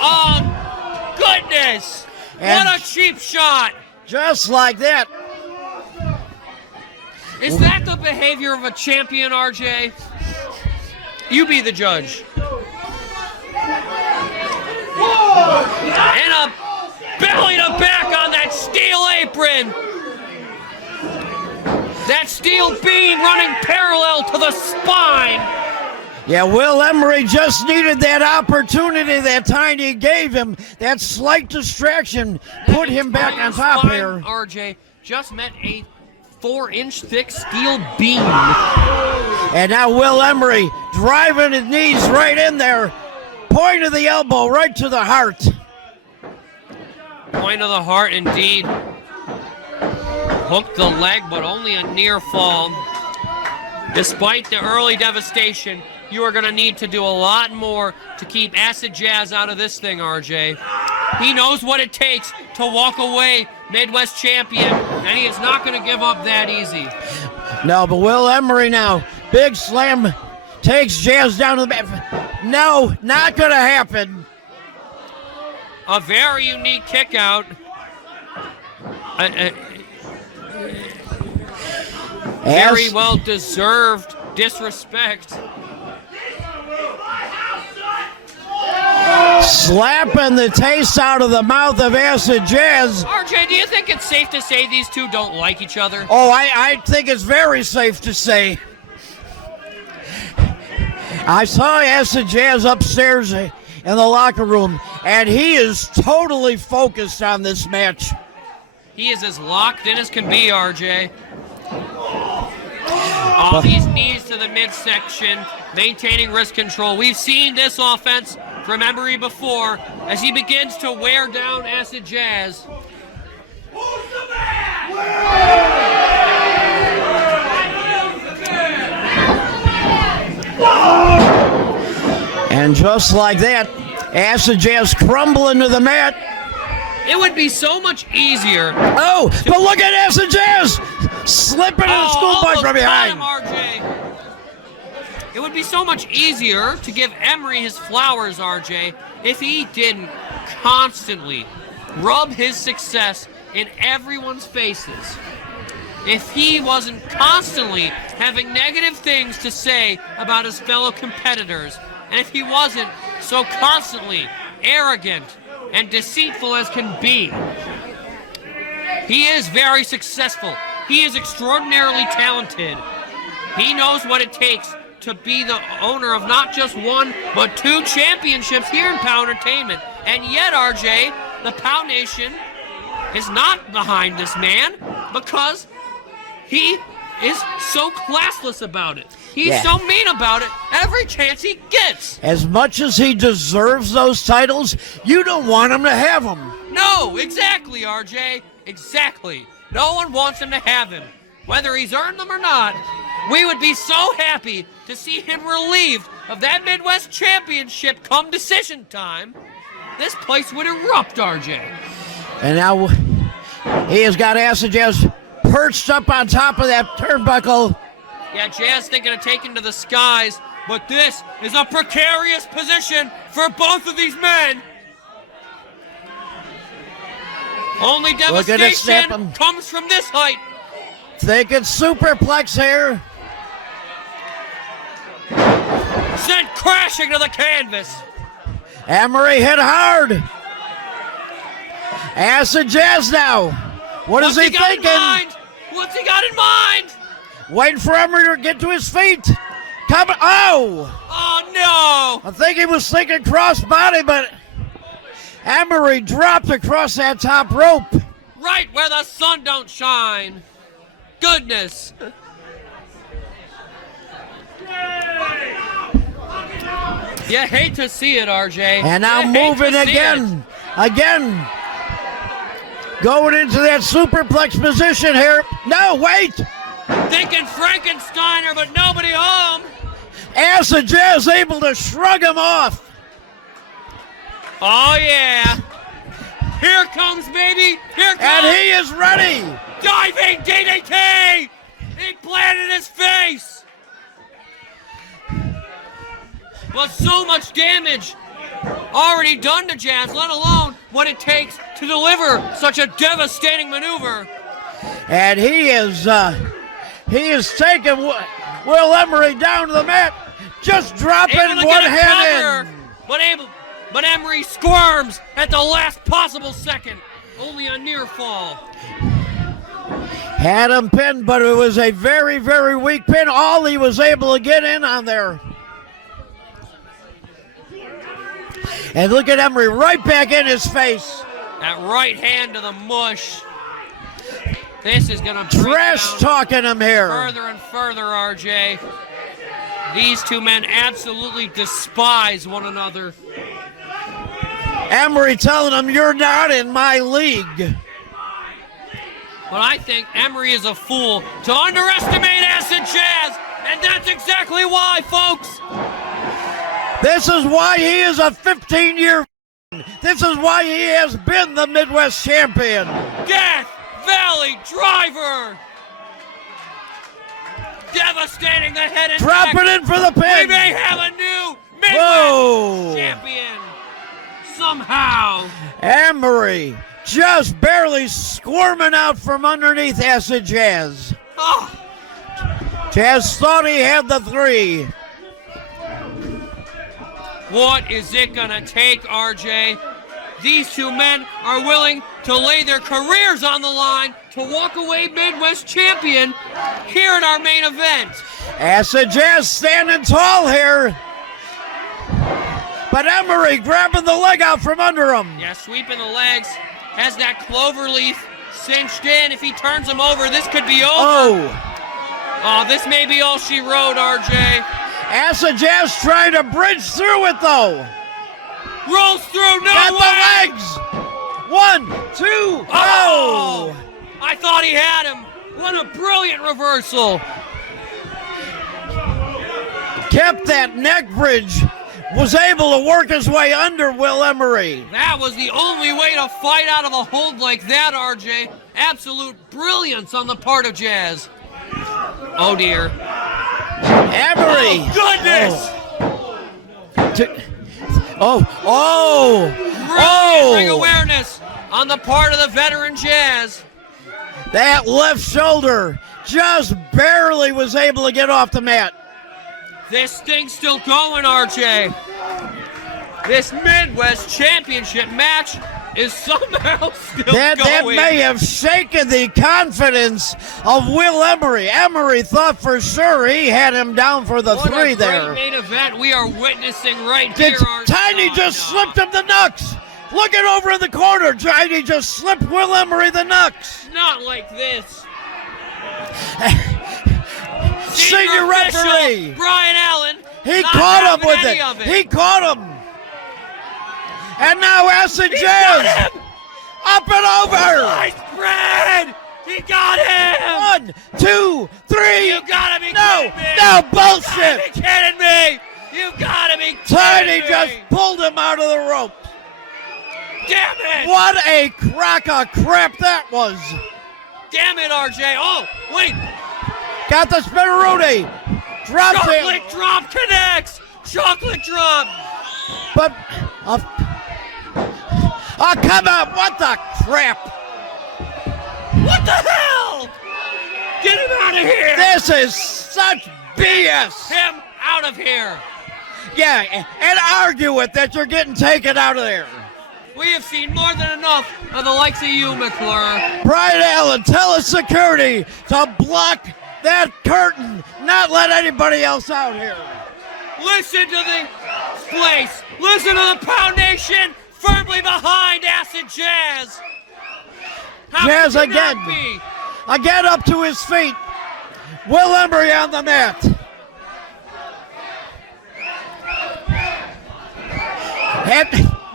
Oh, goodness. And what a cheap shot. Just like that. Is that the behavior of a champion, RJ? You be the judge. And a belly to back on that steel apron. That steel beam running parallel to the spine. Yeah, Will Emory just needed that opportunity that Tiny gave him. That slight distraction put him back on top spine, here. RJ just met a 4-inch thick steel beam. And now Will Emory driving his knees right in there. Point of the elbow right to the heart. Point of the heart indeed. Hooked the leg, but only a near fall. Despite the early devastation, you are going to need to do a lot more to keep Acid Jazz out of this thing, RJ. He knows what it takes to walk away Midwest champion, and he is not going to give up that easy. No, but Will Emory now, big slam, takes Jazz down to the mat. No, not going to happen. A very unique kick out. Very well deserved disrespect. Slapping the taste out of the mouth of Acid Jazz. RJ, do you think it's safe to say these two don't like each other? Oh, I think it's very safe to say. I saw Acid Jazz upstairs in the locker room, and he is totally focused on this match. He is as locked in as can be, RJ. All these knees to the midsection, maintaining wrist control. We've seen this offense from Emory before as he begins to wear down Acid Jazz. And just like that, Acid Jazz crumbling to the mat. It would be so much easier. Oh, but look at Acid Jazz slipping in the schoolboy from behind. RJ. It would be so much easier to give Emory his flowers, RJ, if he didn't constantly rub his success in everyone's faces. If he wasn't constantly having negative things to say about his fellow competitors, and if he wasn't so constantly arrogant and deceitful as can be. He is very successful. He is extraordinarily talented. He knows what it takes to be the owner of not just one, but 2 championships here in POWW Entertainment. And yet, RJ, the POWW Nation is not behind this man because he is so classless about it. He's so mean about it every chance he gets. As much as he deserves those titles, you don't want him to have them. No, exactly, RJ. Exactly. No one wants him to have him. Whether he's earned them or not, we would be so happy to see him relieved of that Midwest Championship come decision time. This place would erupt, RJ. And now he has got Acid Jazz perched up on top of that turnbuckle. Yeah, Jazz thinking of taking to the skies, but this is a precarious position for both of these men. Only devastation comes from this height. Thinking superplex here. Sent crashing to the canvas. Emory hit hard. Acid Jazz now. What is he thinking? What's he got in mind? Waiting for Emory to get to his feet. Coming. Oh! Oh no! I think he was thinking crossbody, but Emory dropped across that top rope. Right where the sun don't shine. Goodness. You hate to see it, RJ. And now You hate moving to see again. Again. Going into that superplex position here. No, wait. Thinking Frankensteiner, but nobody home. Acid Jazz able to shrug him off. Oh, yeah. Here comes, baby. Here comes. And he is ready. Diving DDT. He planted his face. But so much damage already done to Jazz, let alone what it takes to deliver such a devastating maneuver. And he is taking Will Emory down to the mat, just dropping one hand in. But Emory squirms at the last possible second. Only a near fall. Had him pinned, but it was a very, very weak pin. All he was able to get in on there. And look at Emory right back in his face. That right hand to the mush. This is going to trash talking him here. Further and further, RJ. These two men absolutely despise one another. Emory telling him, you're not in my league. But I think Emory is a fool to underestimate Acid Jazz, and that's exactly why, folks. This is why he is a 15-year. This is why he has been the Midwest champion. Death Valley Driver. Devastating the head and Drop neck. it in for the pin. We may have a new Midwest champion somehow. Emory just barely squirming out from underneath Acid Jazz. Oh. Jazz thought he had the 3. What is it gonna take, RJ? These two men are willing to lay their careers on the line to walk away Midwest champion here at our main event. Acid Jazz standing tall here. But Emory grabbing the leg out from under him. Yeah, sweeping the legs. Has that clover leaf cinched in. If he turns him over, this could be over. Oh, this may be all she wrote, RJ. Acid Jazz trying to bridge through it, though. Rolls through, no Got way! the legs. 1, 2, oh! I thought he had him. What a brilliant reversal. Kept that neck bridge. Was able to work his way under Will Emory. That was the only way to fight out of a hold like that, RJ. Absolute brilliance on the part of Jazz. Oh, dear. Emory. Oh, goodness. Oh. Ring awareness on the part of the veteran Jazz. That left shoulder just barely was able to get off the mat. This thing's still going, RJ. This Midwest Championship match is somehow still going. That may have shaken the confidence of Will Emory. Emory thought for sure he had him down for the 3 there. What a great main event we are witnessing right here. Tiny just slipped him the knucks. Looking over in the corner, Tiny just slipped Will Emory the knucks. Not like this. Senior referee Brian Allen. He caught him with it. He caught him. And now Acid Jazz up and over. Nice spread. He got him. 1, 2, 3. You gotta be no, kidding me. no bullshit. You gotta be kidding me. You gotta be kidding Tiny me. just pulled him out of the rope. Damn it. What a crock of crap that was. Damn it, RJ. Oh, wait. Got the spinneroonie. Drops Chocolate it. drop connects. Chocolate drop. But, come on. What the crap? What the hell? Get him out of here. This is such BS. Him out of here. Yeah, and argue it that you're getting taken out of there. We have seen more than enough of the likes of you, McClure. Brian Allen, tell his security to block that curtain, not let anybody else out here. Listen to the place. Listen to the Pound Nation firmly behind Acid Jazz. How Jazz could you again. not be? Again up to his feet. Will Emory on the mat.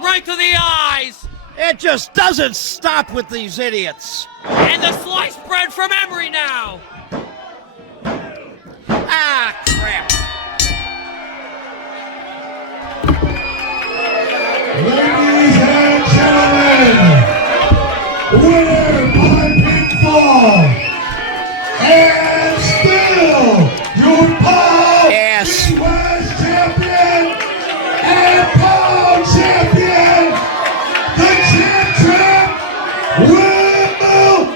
Right to the eyes. It just doesn't stop with these idiots. And the sliced bread from Emory now. Ah, crap. Ladies and gentlemen, winner by pinfall, and still your POWW Midwest champion and POWW champion, the champ, Will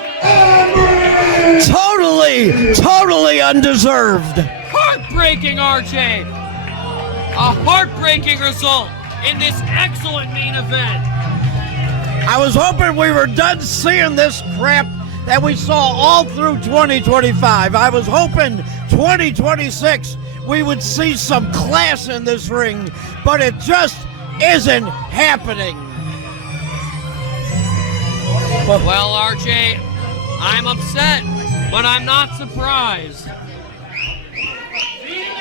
Emory. Totally undeserved. Heartbreaking, RJ. A heartbreaking result in this excellent main event. I was hoping we were done seeing this crap that we saw all through 2025. I was hoping 2026 we would see some class in this ring, but it just isn't happening. Well, RJ, I'm upset, but I'm not surprised.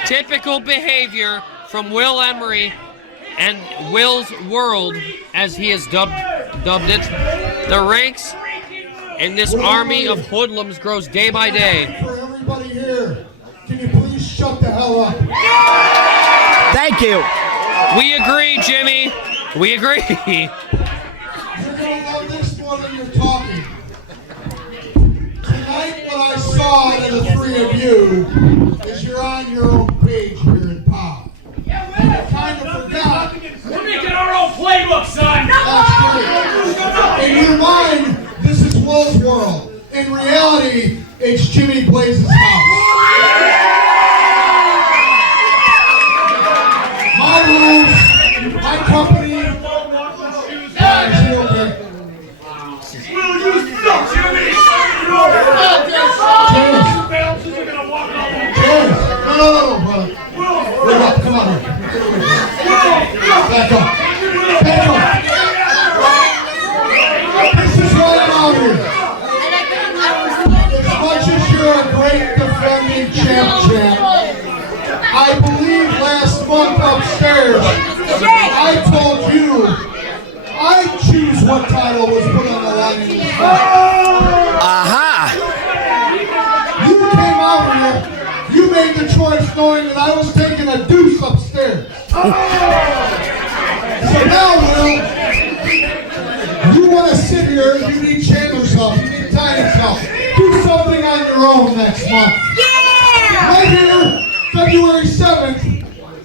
Typical behavior from Will Emory and Will's World, as he has dubbed it. The ranks in this army of hoodlums grows day by day. For everybody here, can you please shut the hell up? Thank you. We agree, Jimmy. We agree. You're gonna love this more than you're talking. Tonight, what I saw in the three of you is you're on your own page here in POWW. And I kind of forgot. We're making our own playbook, son. In your mind, this is Will's world. In reality, it's Jimmy Blaze's house. My rules, my company. Will you stop, Jimmy? No, brother. Wait up, come on here. Back up. Back up. This is why I'm out here. As much as you're a great defending champ, I believe last month upstairs, I told you I'd choose what title was put on the line in this fight. Aha! You came out here, you made the choice knowing that I was taking a deuce upstairs. So now, Will, you want to sit here, you need Chandler's help, you need Tiny's help. Do something on your own next month. Yeah! Right here, February 7th,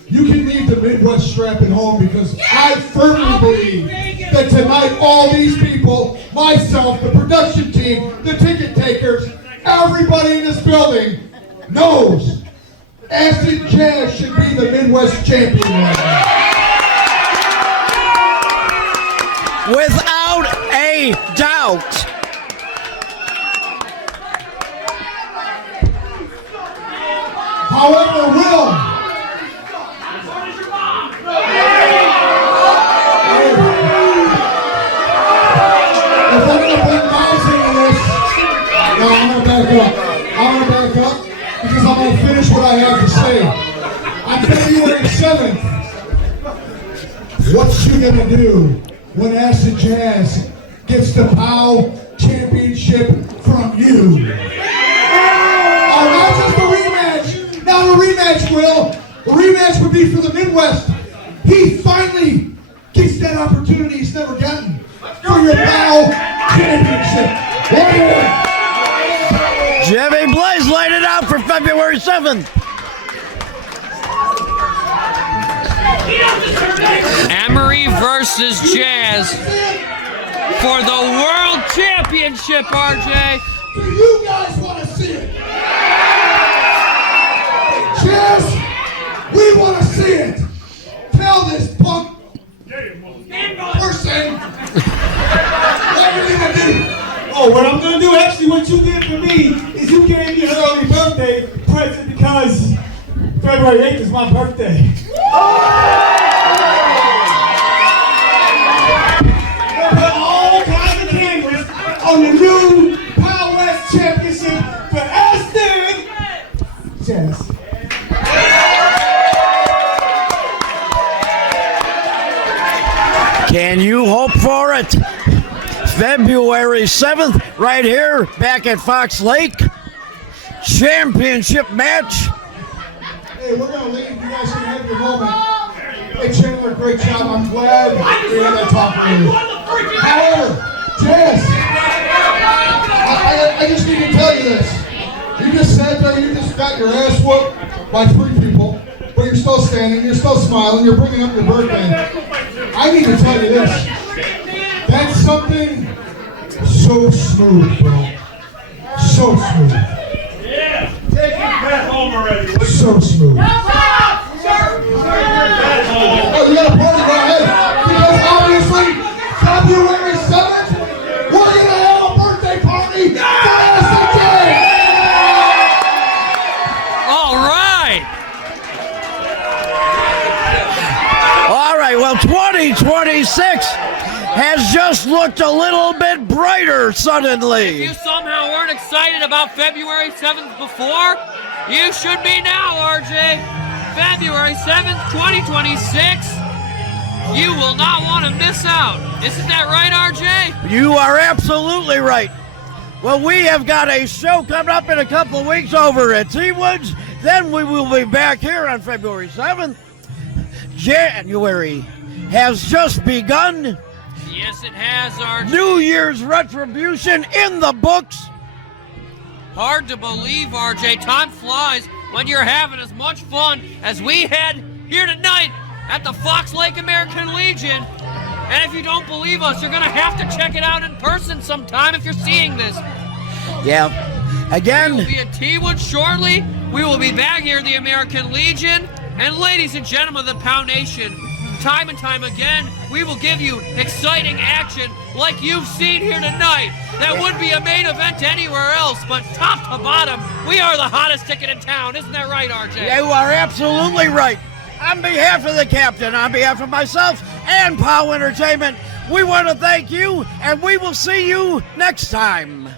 you can leave the Midwest strap at home because I firmly believe that tonight all these people, myself, the production team, the ticket takers, everybody in this building knows Acid Jazz should be the Midwest champion right now. Without a doubt. However, Will, if I'm going to put Miles into this, no, I'm going to back up. I'm going to back up because I'm going to finish what I have to say. On February 7th, what you going to do when Acid Jazz gets the POWW championship from you? Oh, not just a rematch. Not a rematch, Will. A rematch would be for the Midwest. He finally gets that opportunity he's never gotten for your POWW championship. Jimmy Blaze laid it out for February 7th. Emory versus Jazz for the World Championship, RJ. Do you guys want to see it? Jazz, we want to see it. Tell this punk person what you're going to do. Oh, what I'm going to do, actually what you did for me, is you gave me an early birthday present because February 8th is my birthday. We'll put all kinds of cameras on the new Power West Championship for Aston. Jazz. Can you hope for it? February 7th, right here, back at Fox Lake. Championship match. Hey, we're going to leave. You guys can have your moment. Hey, Chandler, great job. I'm glad we had that talk earlier. However, Jazz, I just need to tell you this. You just sat there, you just got your ass whooped by 3 people, but you're still standing, you're still smiling, you're bringing up your birthday. I need to tell you this. That's something so smooth, bro. So smooth. Yeah, take your pet home already. So smooth. Oh, you got a party? Go ahead. Because obviously, February 7th, we're going to have a birthday party for SJ! All right. All right, well, 2026 has just looked a little bit brighter suddenly. If you somehow weren't excited about February 7th before, you should be now, RJ. February 7th, 2026. You will not want to miss out. Isn't that right, RJ? You are absolutely right. Well, we have got a show coming up in a couple of weeks over at T-Woods. Then we will be back here on February 7th. January has just begun. Yes, it has, RJ. New Year's Retribution in the books. Hard to believe, RJ. Time flies when you're having as much fun as we had here tonight at the Fox Lake American Legion. And if you don't believe us, you're going to have to check it out in person sometime if you're seeing this. Yeah. Again, we will be at T-Wood shortly. We will be back here at the American Legion. And ladies and gentlemen of the Pow Nation, time and time again, we will give you exciting action like you've seen here tonight. That would be a main event anywhere else, but top to bottom, we are the hottest ticket in town. Isn't that right, RJ? You are absolutely right. On behalf of the captain, on behalf of myself and POWW Entertainment, we want to thank you, and we will see you next time.